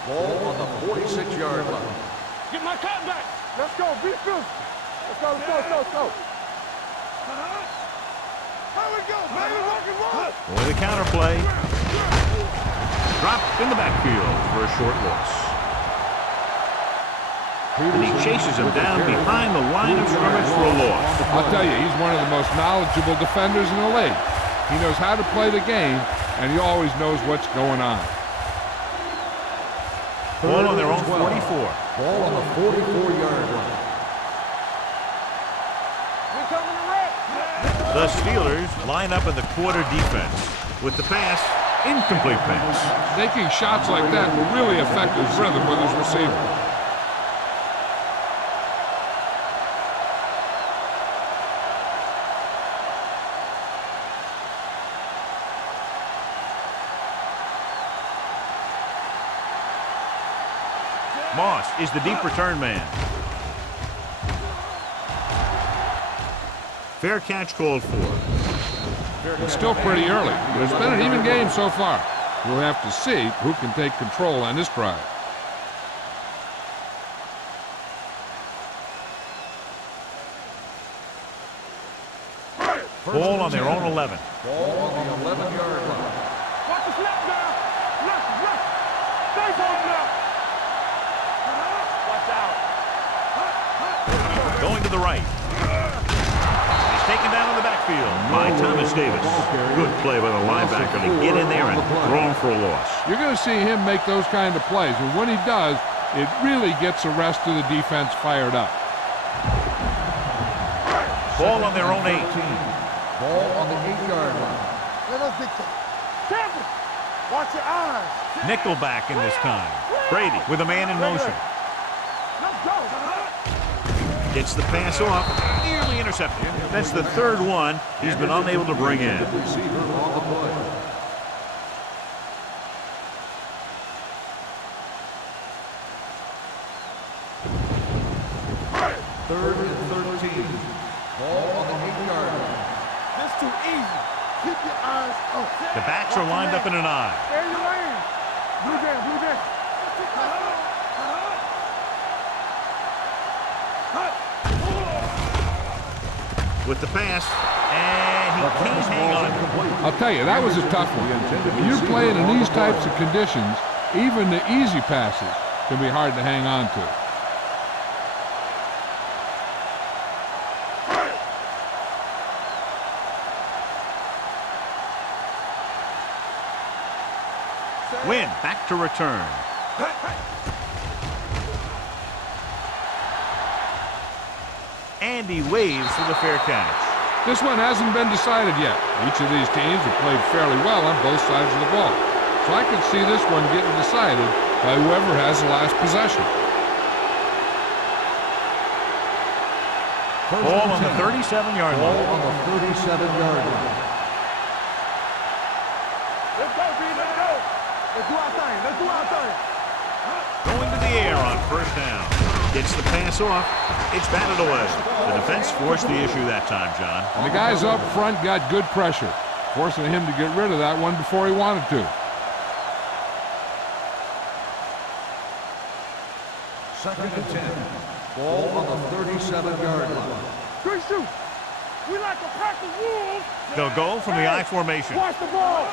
Ball on the 46-yard line. Get my cotton back. Let's go, be good. Let's go, let's go, let's go, let's go. How we go, baby? Rock and roll. With a counterplay. Dropped in the backfield for a short loss. And he chases him down behind the line of scrimmage for a loss. I'll tell you, he's one of the most knowledgeable defenders in the league. He knows how to play the game, and he always knows what's going on. Ball on their own 44. Ball on the 44-yard line. We coming to wreck. The Steelers line up in the quarter defense. With the pass, incomplete pass. Taking shots like that will really affect his rhythm with his receiver. Moss is the deep return man. Fair catch called for. It's still pretty early, but it's been an even game so far. We'll have to see who can take control on this drive. Ball on their own 11. Ball on the 11-yard line. Watch the snap now. Left. Stay home now. Watch out. Going to the right. He's taken down in the backfield by Thomas Davis. Good play by the linebacker to get in there and throw him for a loss. You're going to see him make those kind of plays, and when he does, it really gets the rest of the defense fired up. Ball on their own 8. Ball on the 8-yard line. Let us dictate. Careful. Watch your eyes. Nickelback in this time. Brady with a man in motion. Let's go. Gets the pass off. Nearly intercepted. That's the third one he's been unable to bring in. Receiver on the play. The backs are lined up in an I. Stay in your lane. Blue jam, blue jam. With the pass, and he can't hang on. I'll tell you, that was a tough one. When you're playing in these types of conditions, even the easy passes can be hard to hang on to. Win, back to return. And he waves for the fair catch. This one hasn't been decided yet. Each of these teams have played fairly well on both sides of the ball. So I could see this one getting decided by whoever has the last possession. Ball on the 37-yard line. Ball on the 37-yard line. Let's go, B, let's go. Let's do our thing. Let's do our thing. Going to the air on first down. Gets the pass off. It's batted away. The defense forced the issue that time, John. And the guys up front got good pressure, forcing him to get rid of that one before he wanted to. Second and 10. Ball on the 37-yard line. Good shoot. We like a pack of wolves. They'll go from the I formation. Watch the ball.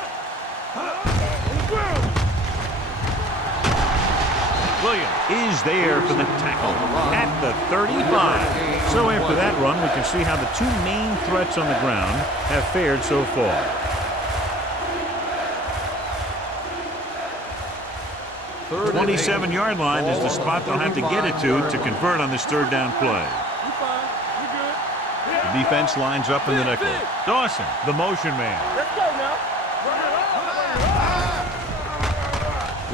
Williams is there for the tackle at the 35. So after that run, we can see how the two main threats on the ground have fared so far. The 27-yard line is the spot they'll have to get it to convert on this third down play. The defense lines up in the nickel. Dawson, the motion man. Let's go now.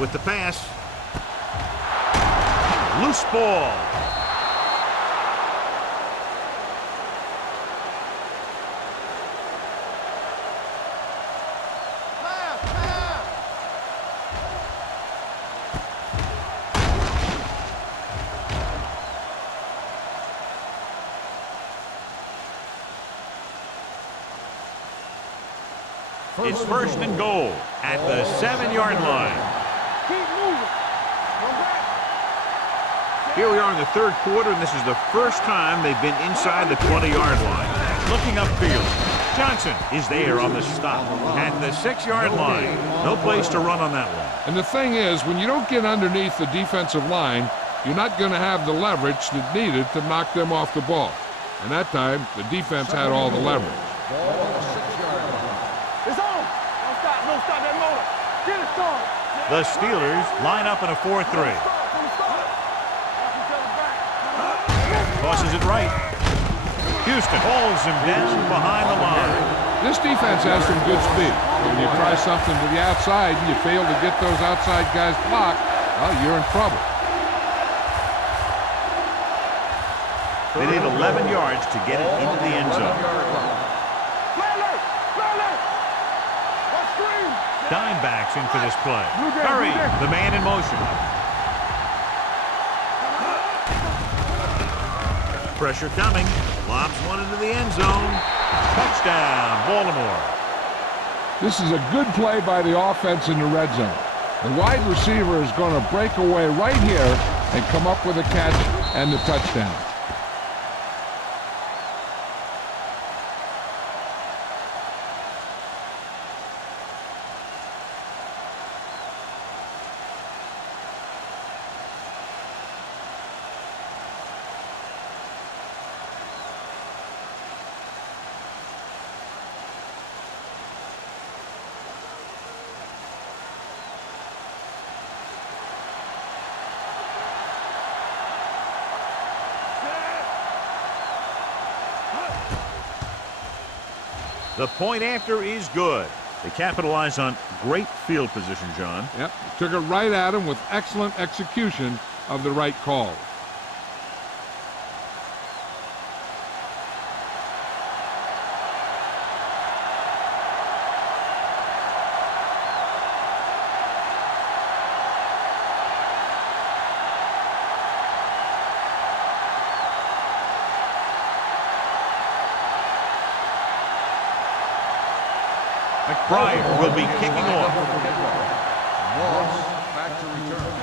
With the pass. Loose ball. It's first and goal at the 7-yard line. Keep moving. Here we are in the third quarter, and this is the first time they've been inside the 20-yard line. Looking upfield, Johnson is there on the stop at the 6-yard line. No place to run on that one. And the thing is, when you don't get underneath the defensive line, you're not going to have the leverage that needed to knock them off the ball. And that time, the defense had all the leverage. Ball on the 6-yard line. It's on. Don't stop that motor. Get it started. The Steelers line up in a 4-3. Tosses it right. Houston holds him down behind the line. This defense has some good speed. When you try something to the outside and you fail to get those outside guys blocked, well, you're in trouble. They need 11 yards to get it into the end zone. Dimebacks in for this play. Curry, the man in motion. Pressure coming. Lobs one into the end zone. Touchdown, Baltimore. This is a good play by the offense in the red zone. The wide receiver is going to break away right here and come up with a catch and the touchdown. The point after is good. They capitalize on great field position, John. Yep, took it right at him with excellent execution of the right call. Pryor will be kicking off. Loss, back to return.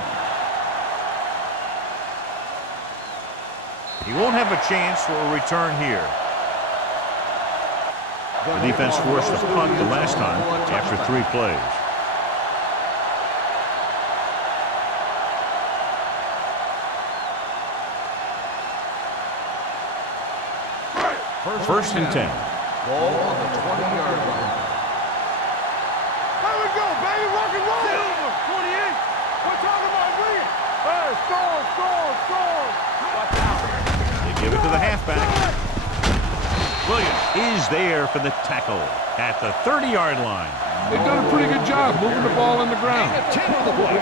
He won't have a chance for a return here. The defense forced a punt the last time after 3 plays. First and 10. Ball on the 20-yard line. There we go, baby. Rock and roll. Silver, 28. We're talking about Williams. Hey, score. Watch out. They give it to the halfback. Williams is there for the tackle at the 30-yard line. They've done a pretty good job moving the ball in the ground. 10 on the play.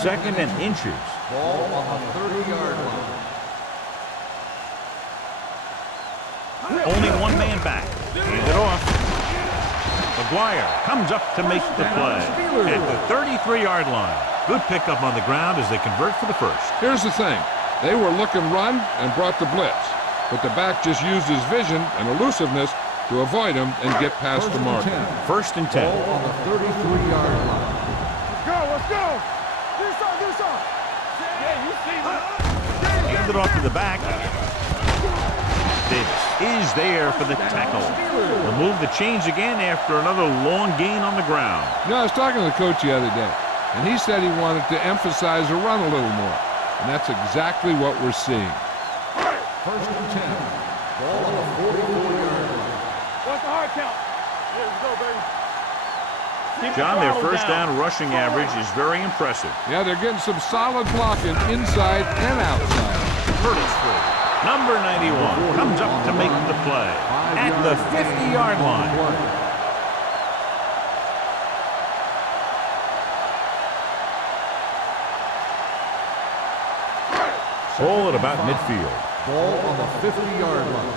Second and inches. Ball on the 30-yard line. Only one man back. Hand it off. McGuire comes up to make the play at the 33-yard line. Good pickup on the ground as they convert for the first. Here's the thing. They were looking run and brought the blitz. But the back just used his vision and elusiveness to avoid him and get past the mark. First and 10. Ball on the 33-yard line. Let's go. This off. Yeah, you see that. Hand it off to the back. This is there for the tackle. They'll move the chains again after another long gain on the ground. You know, I was talking to the coach the other day, and he said he wanted to emphasize the run a little more. And that's exactly what we're seeing. First and 10. Ball on the 44-yard line. What's the hard count? Here we go, baby. John, their first down rushing average is very impressive. Yeah, they're getting some solid blocking inside and outside. Hurdlesford, number 91, comes up to make the play at the 50-yard line. Ball at about midfield. Ball on the 50-yard line.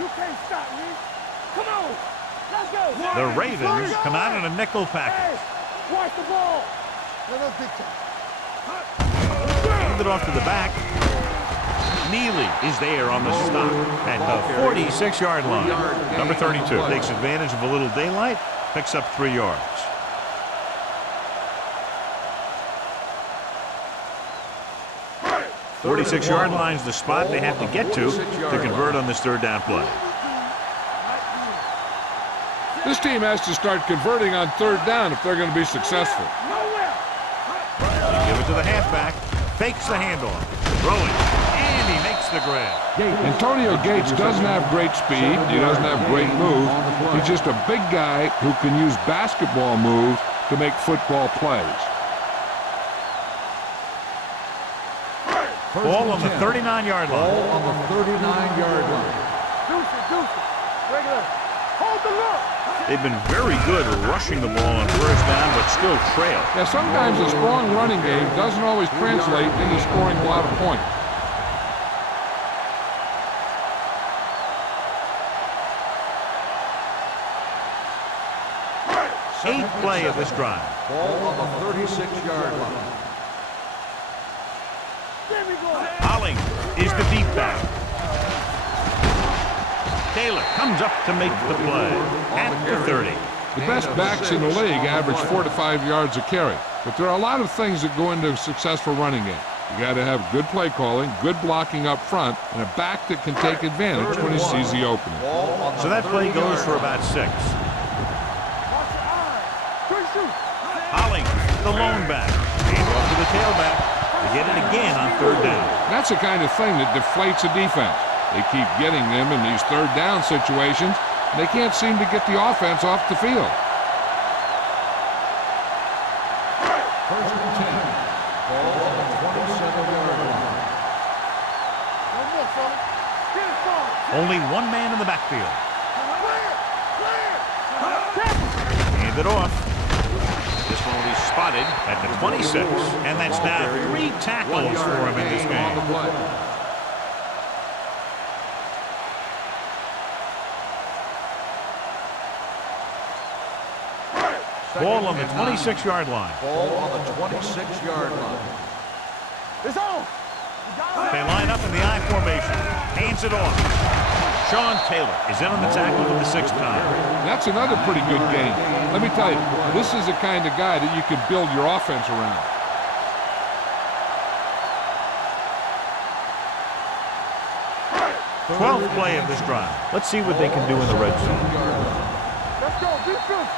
You can't stop me. Come on. Let's go. The Ravens come out in a nickel package. Hey, watch the ball. Hand it off to the back. Neely is there on the stop at the 46-yard line. Number 32 takes advantage of a little daylight, picks up 3 yards. The 46-yard line is the spot they have to get to convert on this third down play. This team has to start converting on third down if they're going to be successful. They give it to the halfback, fakes the handoff, throwing, and he makes the grab. Antonio Gates doesn't have great speed. He doesn't have great moves. He's just a big guy who can use basketball moves to make football plays. Ball on the 39-yard line. Ball on the 39-yard line. Deuce it. Regular. Hold the look. They've been very good rushing the ball on first down, but still trail. Yeah, sometimes a strong running game doesn't always translate into scoring a lot of points. Eighth play of this drive. Ball on the 36-yard line. There we go. Holling is the deep back. Taylor comes up to make the play at the 30. The best backs in the league average 4 to 5 yards a carry. But there are a lot of things that go into a successful running game. You got to have good play calling, good blocking up front, and a back that can take advantage when he sees the opening. So that play goes for about 6. Watch your eyes. Good shoot. Holling, the lone back. Hand off to the tailback. They get it again on third down. That's the kind of thing that deflates a defense. They keep getting them in these third down situations, and they can't seem to get the offense off the field. First and 10. Ball on the 27-yard line. No more, fella. Get it forward. Only one man in the backfield. Clear. Hand it off. This one will be spotted at the 26, and that's now 3 tackles for him in this game. Second Ball on the and 9. 26-yard line. Ball on the 26-yard line. It's on. They line up in the I formation. Hands it off. Sean Taylor is in on the tackle for the 6th time. That's another pretty good game. Let me tell you, this is the kind of guy that you can build your offense around. The 12th play of this drive. Let's see what they can do in the red zone. Let's go, defense.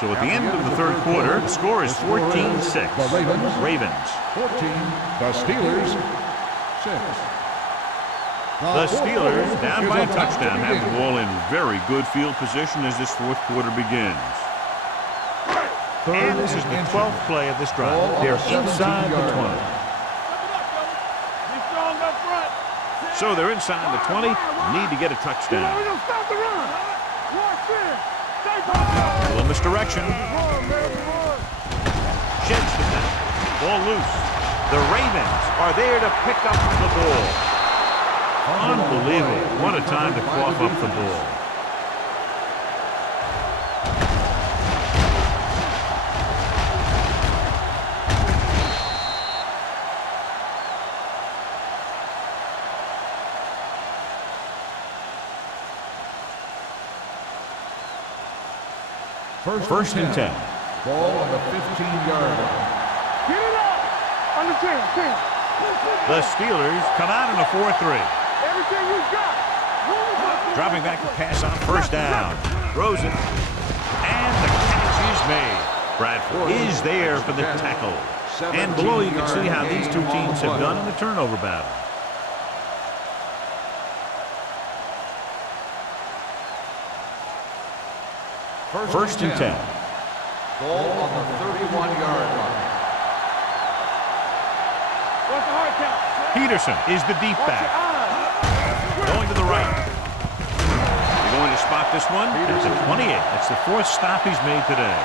So at the end of the 3rd quarter, the score is 14-6. Ravens. 14. The Steelers 6. The Steelers, down by a touchdown, have the ball in very good field position as this 4th quarter begins. And this is the 12th play of this drive. They're inside the 20. So they're inside the 20, need to get a touchdown. We're going to stop the run. Watch this. A little misdirection. Sheds the net. Ball loose. The Ravens are there to pick up the ball. Unbelievable. What a time to cough up the ball. First and 10. Ball on the 15-yard line. Get it up. On the 10. The Steelers come out in a 4-3. Everything you got. Dropping back to pass on first down. Throws it. And the catch is made. Bradford is there for the tackle. And below you can see how these two teams have done in the turnover battle. First and 10. Ball on the 31-yard line. What's the hard count? Peterson is the deep back. Going to the right. They're going to spot this one at the 28. That's the 4th stop he's made today.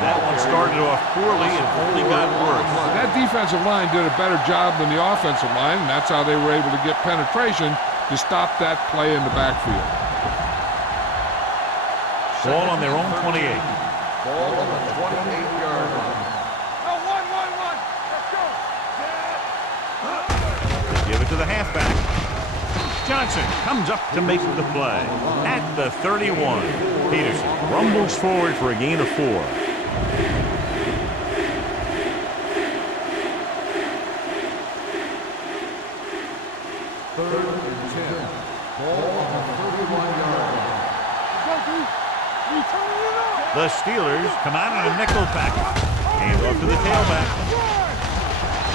That one started off poorly and only got worse. That defensive line did a better job than the offensive line, and that's how they were able to get penetration to stop that play in the backfield. Ball on their own 28. Ball on the 28-yard line. One. Let's go. Give it to the halfback. Johnson comes up to make the play at the 31. Peterson rumbles forward for a gain of 4. Third and 10. Ball on the 31-yard line. The Steelers come out in a nickel package. Hand off to the tailback.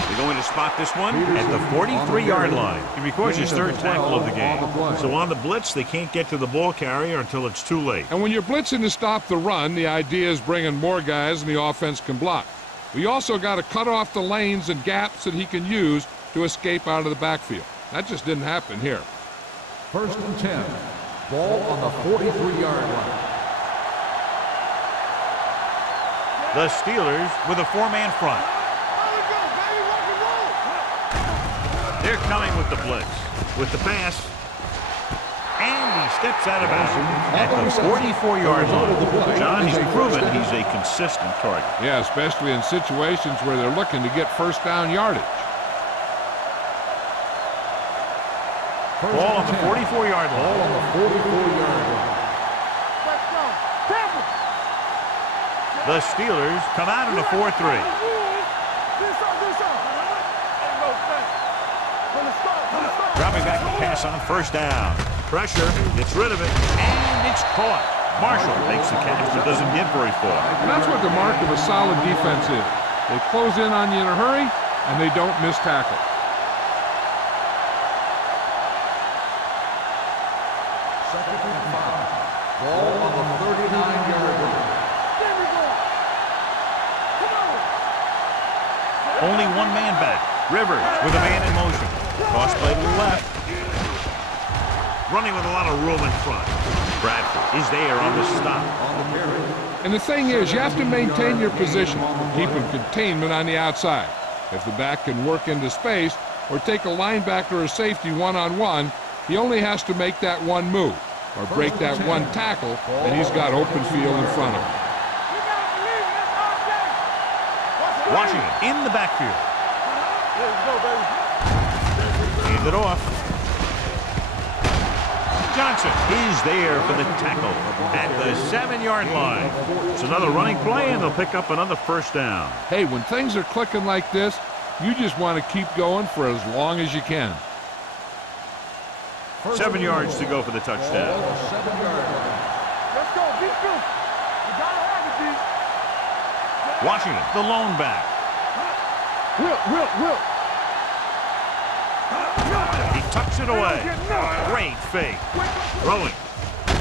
They're going to spot this one at the 43-yard line. He records his 3rd tackle of the game. So on the blitz, they can't get to the ball carrier until it's too late. And when you're blitzing to stop the run, the idea is bringing more guys than the offense can block. We also got to cut off the lanes and gaps that he can use to escape out of the backfield. That just didn't happen here. First and 10. Ball on the 43-yard line. The Steelers with a 4-man front. They're coming with the blitz. With the pass. And he steps out of bounds at the 44-yard line. John, he's proven he's a consistent target. Yeah, especially in situations where they're looking to get first down yardage. Ball on the 44-yard line. Ball on the 44-yard line. The Steelers come out in a 4-3. Dropping back to pass on first down. Pressure, gets rid of it, and it's caught. Marshall makes the catch, but doesn't get very far. And that's what the mark of a solid defense is. They close in on you in a hurry, and they don't miss tackle. Second and 5. Ball on the 39-yard line. Only one man back. Rivers with a man in motion. Cross play to the left. Running with a lot of room in front. Bradford is there on the stop. And the thing is, you have to maintain your position, keeping containment on the outside. If the back can work into space or take a linebacker or safety one-on-one, he only has to make that one move or break that one tackle, and he's got open field in front of him. Washington in the backfield. Let's go, baby. Hand it off. Johnson is there for the tackle at the 7-yard line. It's another running play, and they'll pick up another first down. Hey, when things are clicking like this, you just want to keep going for as long as you can. 7 yards to go for the touchdown. Ball, 7-yard line. Let's go. Be good. You gotta have it, D. Washington, the lone back. Will. He tucks it away. Great fake. Throwing.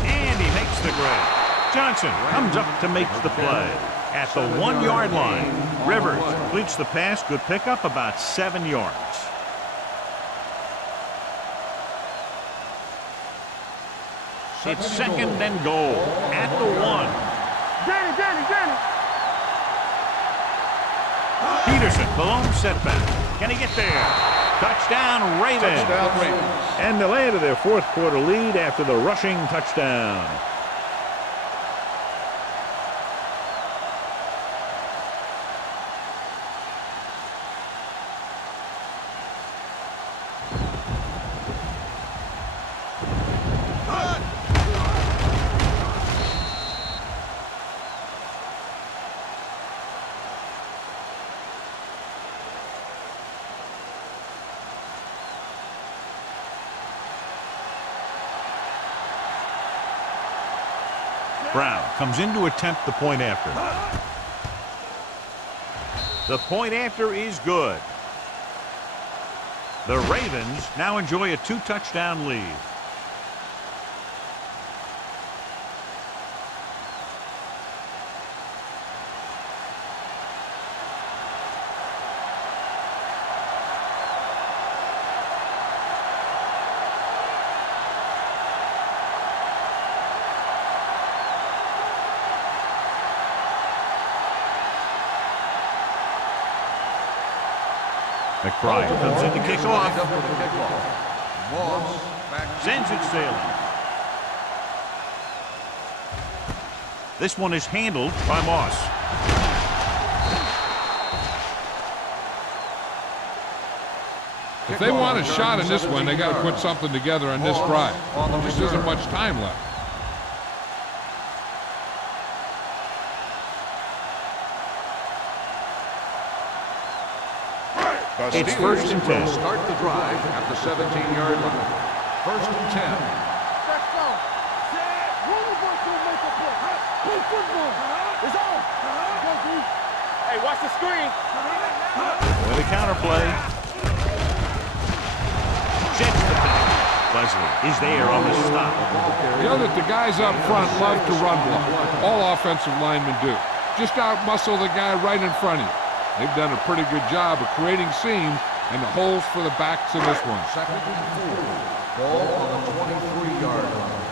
And he makes the grab. Johnson comes up to make the play. At the 1-yard line, Rivers completes the pass. Good pickup, about 7 yards. It's second and goal at the 1. Danny. Peterson, the lone setback. Can he get there? Touchdown, Ravens. Touchdown, Ravens. And they'll add to their fourth quarter lead after the rushing touchdown. Brown comes in to attempt the point after. The point after is good. The Ravens now enjoy a 2-touchdown lead. McBride comes in to kick off. Lined up for the kickoff. Moss back. Sends it sailing. This one is handled by Moss. If they want a shot in this one, they got to put something together on this drive. There just isn't much time left. It's first and 10. Start the drive at the 17-yard line. First and 10. Let's go. Running boys gonna make a play. Play football. It's on. Go, D. Hey, watch the screen. With a counterplay. Sets the pass. Leslie is there on the stop. You know that the guys up front love to run block. All offensive linemen do. Just out-muscle the guy right in front of you. They've done a pretty good job of creating seams and the holes for the backs in this one. Second and 4. Ball on the 23-yard line.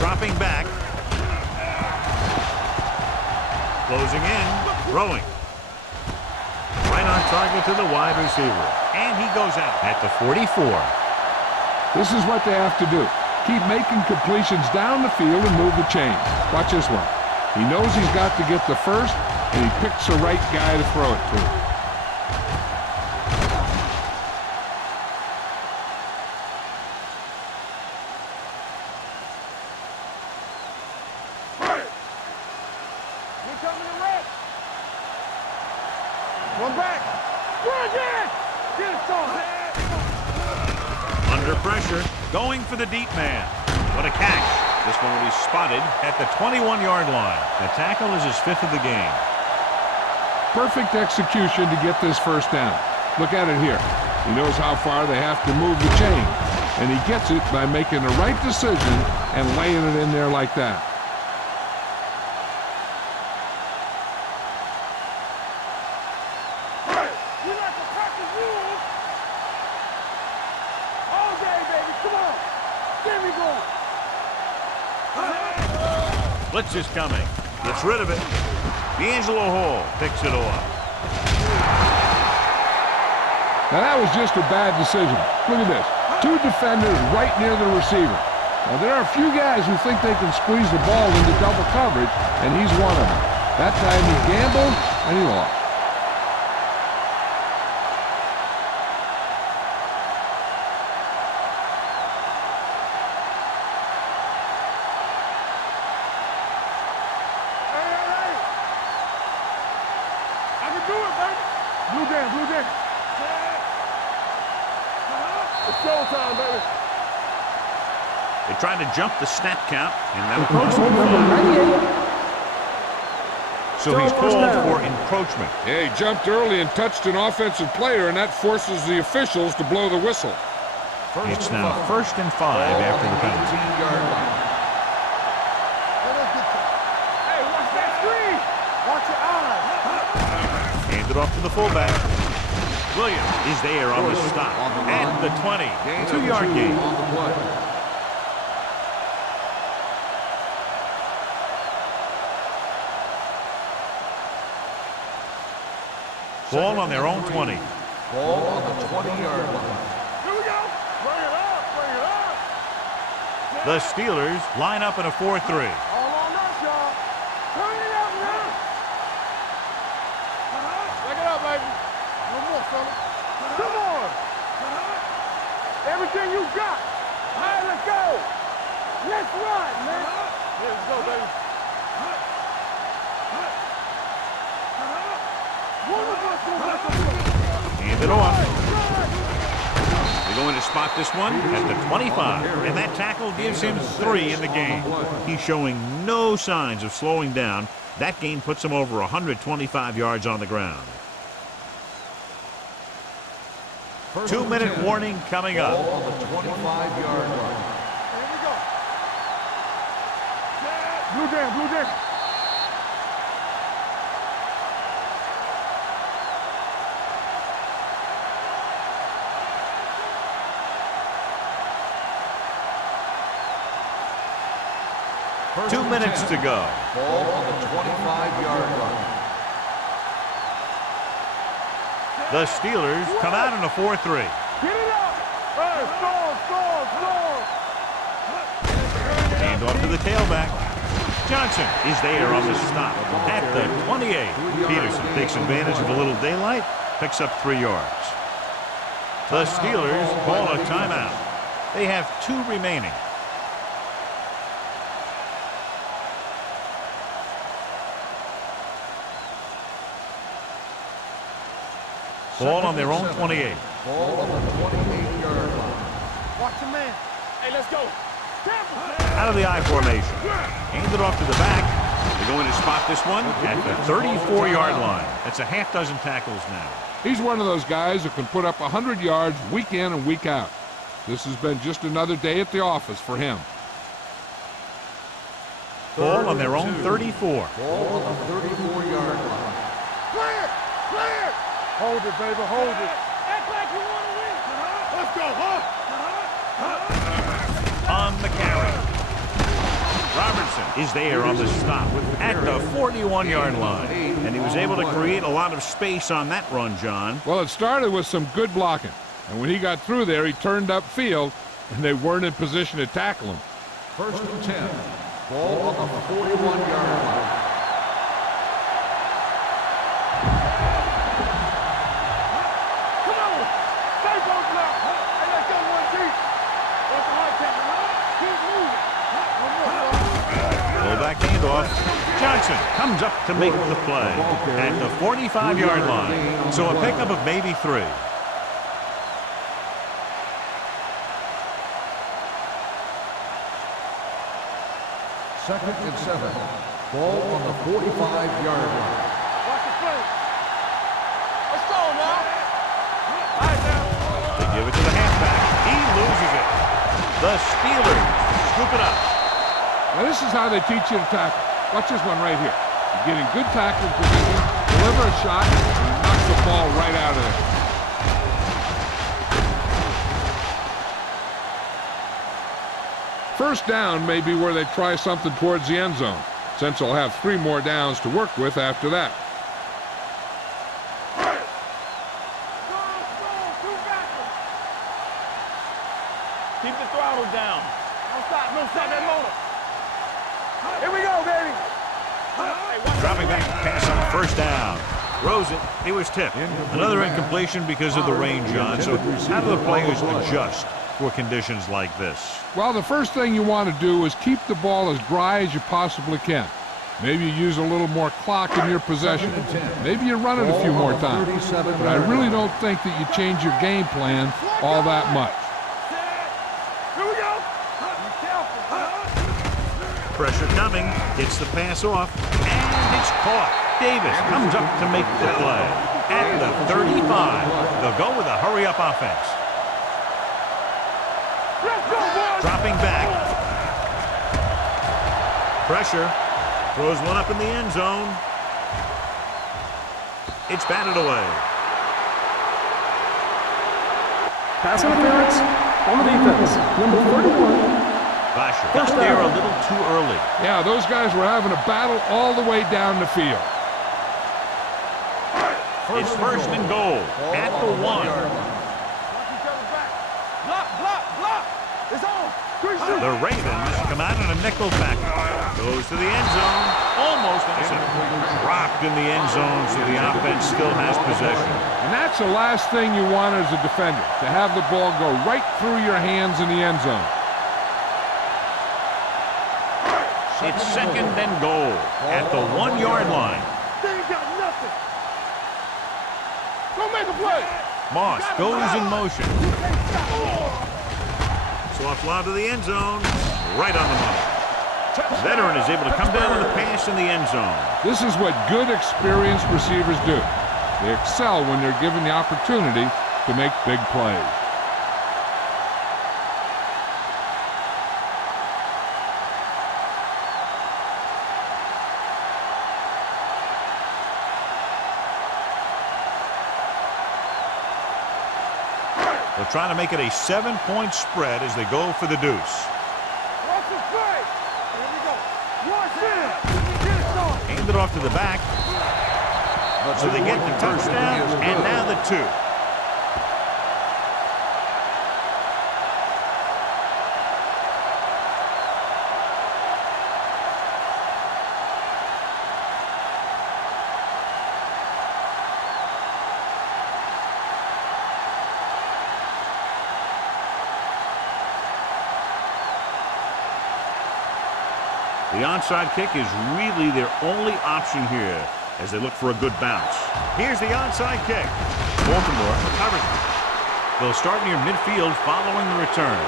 Dropping back. Closing in. Throwing. Right on target to the wide receiver. And he goes out at the 44. This is what they have to do. Keep making completions down the field and move the chains. Watch this one. He knows he's got to get the first, and he picks the right guy to throw it to. We're coming to red. One back. Run it. Get it, Tom. Under pressure. Going for the deep man. What a catch. This one will be spotted at the 21-yard line. The tackle is his 5th of the game. Perfect execution to get this first down. Look at it here. He knows how far they have to move the chain, and he gets it by making the right decision and laying it in there like that. We like to practice rules. All day, baby. Come on. There we go. Blitz is coming. Gets rid of it. D'Angelo Hall picks it off. Now that was just a bad decision. Look at this. 2 defenders right near the receiver. Now there are a few guys who think they can squeeze the ball into double coverage, and he's one of them. That time he gambled, and he lost. I can do it, baby. Blue jam, blue jam. It's showtime, baby. They tried to jump the snap count, and that was Encroachment number 98. so he's called for encroachment. Yeah, he jumped early and touched an offensive player, and that forces the officials to blow the whistle. It's now 1st and 5 after the penalty. 18-yard line. Hey, watch that screen. Watch your eyes. Handed off to the fullback. Williams is there on the stop at the 20. 2-yard gain. On the play. Ball on their own 20. Ball on the 20-yard line. Here we go. Bring it up. Bring it up. The Steelers line up in a 4-3. All on us, y'all. Turn it up now. Back it up, baby. No more, fella. Come on. Everything you got. All right, let's go. Let's run, man. Let's go, baby. One of us will have to play. Hand it off. They're going to spot this one at the 25. And that tackle gives him 3 in the game. He's showing no signs of slowing down. That gain puts him over 125 yards on the ground. 2-minute warning coming up. Ball on the 25-yard line. Here we go. Blue jam, blue jam. First 2 and minutes 10. to go. Ball on the 25-yard line. The Steelers come out in a 4-3. Get it up. Hey, score. Hand off to the tailback. Johnson is there on the stop at the 28. Peterson takes advantage of a little daylight, picks up 3 yards. The Steelers call a timeout. They have 2 remaining. Ball on their own 28. Ball on the 28-yard line. Watch the man. Hey, let's go. Out of the I formation. Handed off to the back. They're going to spot this one at the 34-yard line. That's a half dozen tackles now. He's one of those guys who can put up 100 yards week in and week out. This has been just another day at the office for him. Ball on their own 34. Ball on the 34-yard line. Clear. Hold it, baby, hold it. Act like you want to win. Let's go, On the carry. Robertson is there on the stop at the 41-yard line. And he was able to create a lot of space on that run, John. Well, it started with some good blocking. And when he got through there, he turned upfield, and they weren't in position to tackle him. First and 10. Ball on the 41-yard line. Come on. Stay on block. Hey, let's go, 1-2. That's the high tackle. Keep moving. One more, Fullback handoff. Johnson comes up to make the play at the 45-yard line. So a pickup of maybe 3. Second and 7. Ball on the 45-yard line. Watch the play. Let's go now. All right, now. They give it to the halfback. He loses it. The Steelers scoop it up. Now, this is how they teach you to tackle. Watch this one right here. You get in good tackling position, deliver a shot, and knock the ball right out of there. First down may be where they try something towards the end zone, since they'll have 3 more downs to work with after that. Keep the throttle down. Don't stop that motor. Here we go, baby. Hey, Dropping back to pass on first down. Throws it. He was tipped. Another incompletion because of the rain, John. So how do the players adjust for conditions like this? Well, the first thing you want to do is keep the ball as dry as you possibly can. Maybe you use a little more clock in your possession. Maybe you run it a few more times. But I really don't think that you change your game plan all that much. Here we go. Pressure coming. Gets the pass off. And it's caught. Davis comes up to make the play. At the 35. They'll go with a hurry-up offense. Dropping back. Pressure. Throws one up in the end zone. It's batted away. Pass interference on the defense. Number 31. Basher got there a little too early. Yeah, those guys were having a battle all the way down the field. It's first and goal at the 1. Block. It's on. The Ravens come out in a nickel back. Goes to the end zone. Almost intercepted. Rocked in the end zone, so the offense still has possession. And that's the last thing you want as a defender, to have the ball go right through your hands in the end zone. It's second and goal at the 1-yard line. They ain't got nothing. Go make a play. Moss goes in motion. Soft lob to the end zone. Right on the money. Veteran is able to come down with a pass in the end zone. This is what good, experienced receivers do. They excel when they're given the opportunity to make big plays. They're trying to make it a 7-point spread as they go for the deuce. Watch the play. Here we go. Watch it. Get it started. Hand it off to the back. So they get the touchdown, and now the 2. The onside kick is really their only option here as they look for a good bounce. Here's the onside kick. Baltimore recovers it. They'll start near midfield following the return.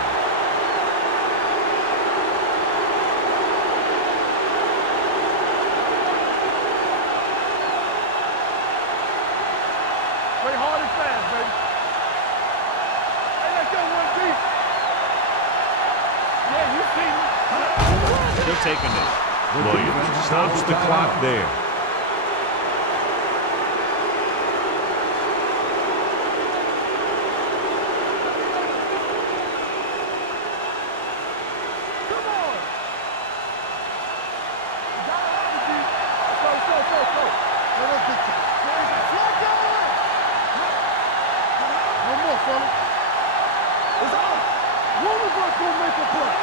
Play hard and fast, baby. Hey, let's go one deep. Yeah, you see me. He'll take a knee. Williams stops the clock there. Come on. You got it out, G. Go. Let us get you. One more, fella. It's on. One of us will make a play.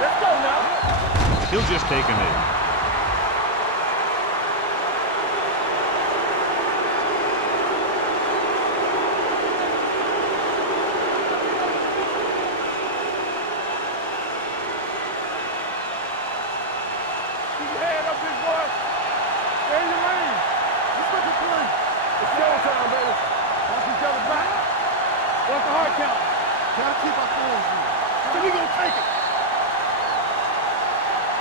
Let's go now. He'll just take a knee. Keep your head up, big boy. Stay in your lane. Let's make a play. It's showtime, baby. Watch each other back. Watch the hard count. Can I keep our phones in? Then we gonna take it.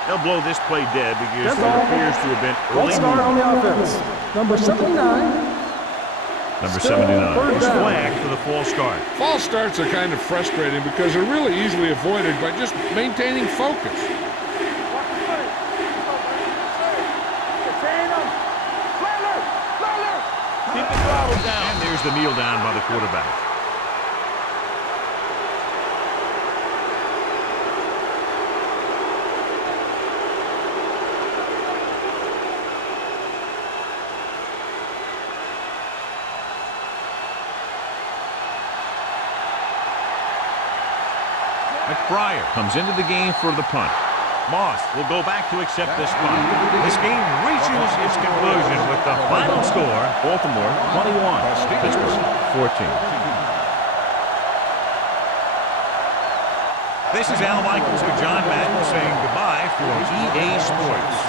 They'll blow this play dead because That's there all. appears to have been False early start on movement. the offense. Number 79. Number Still 79 third is down. flagged for the false start. False starts are kind of frustrating because they're really easily avoided by just maintaining focus. Watch the play. Chain them. Flailer. Keep the throttle down. And there's the kneel down by the quarterback. McBride comes into the game for the punt. Moss will go back to accept this punt. This game reaches its conclusion with the final score. Baltimore 21, Pittsburgh 14. This is Al Michaels with John Madden saying goodbye for EA Sports.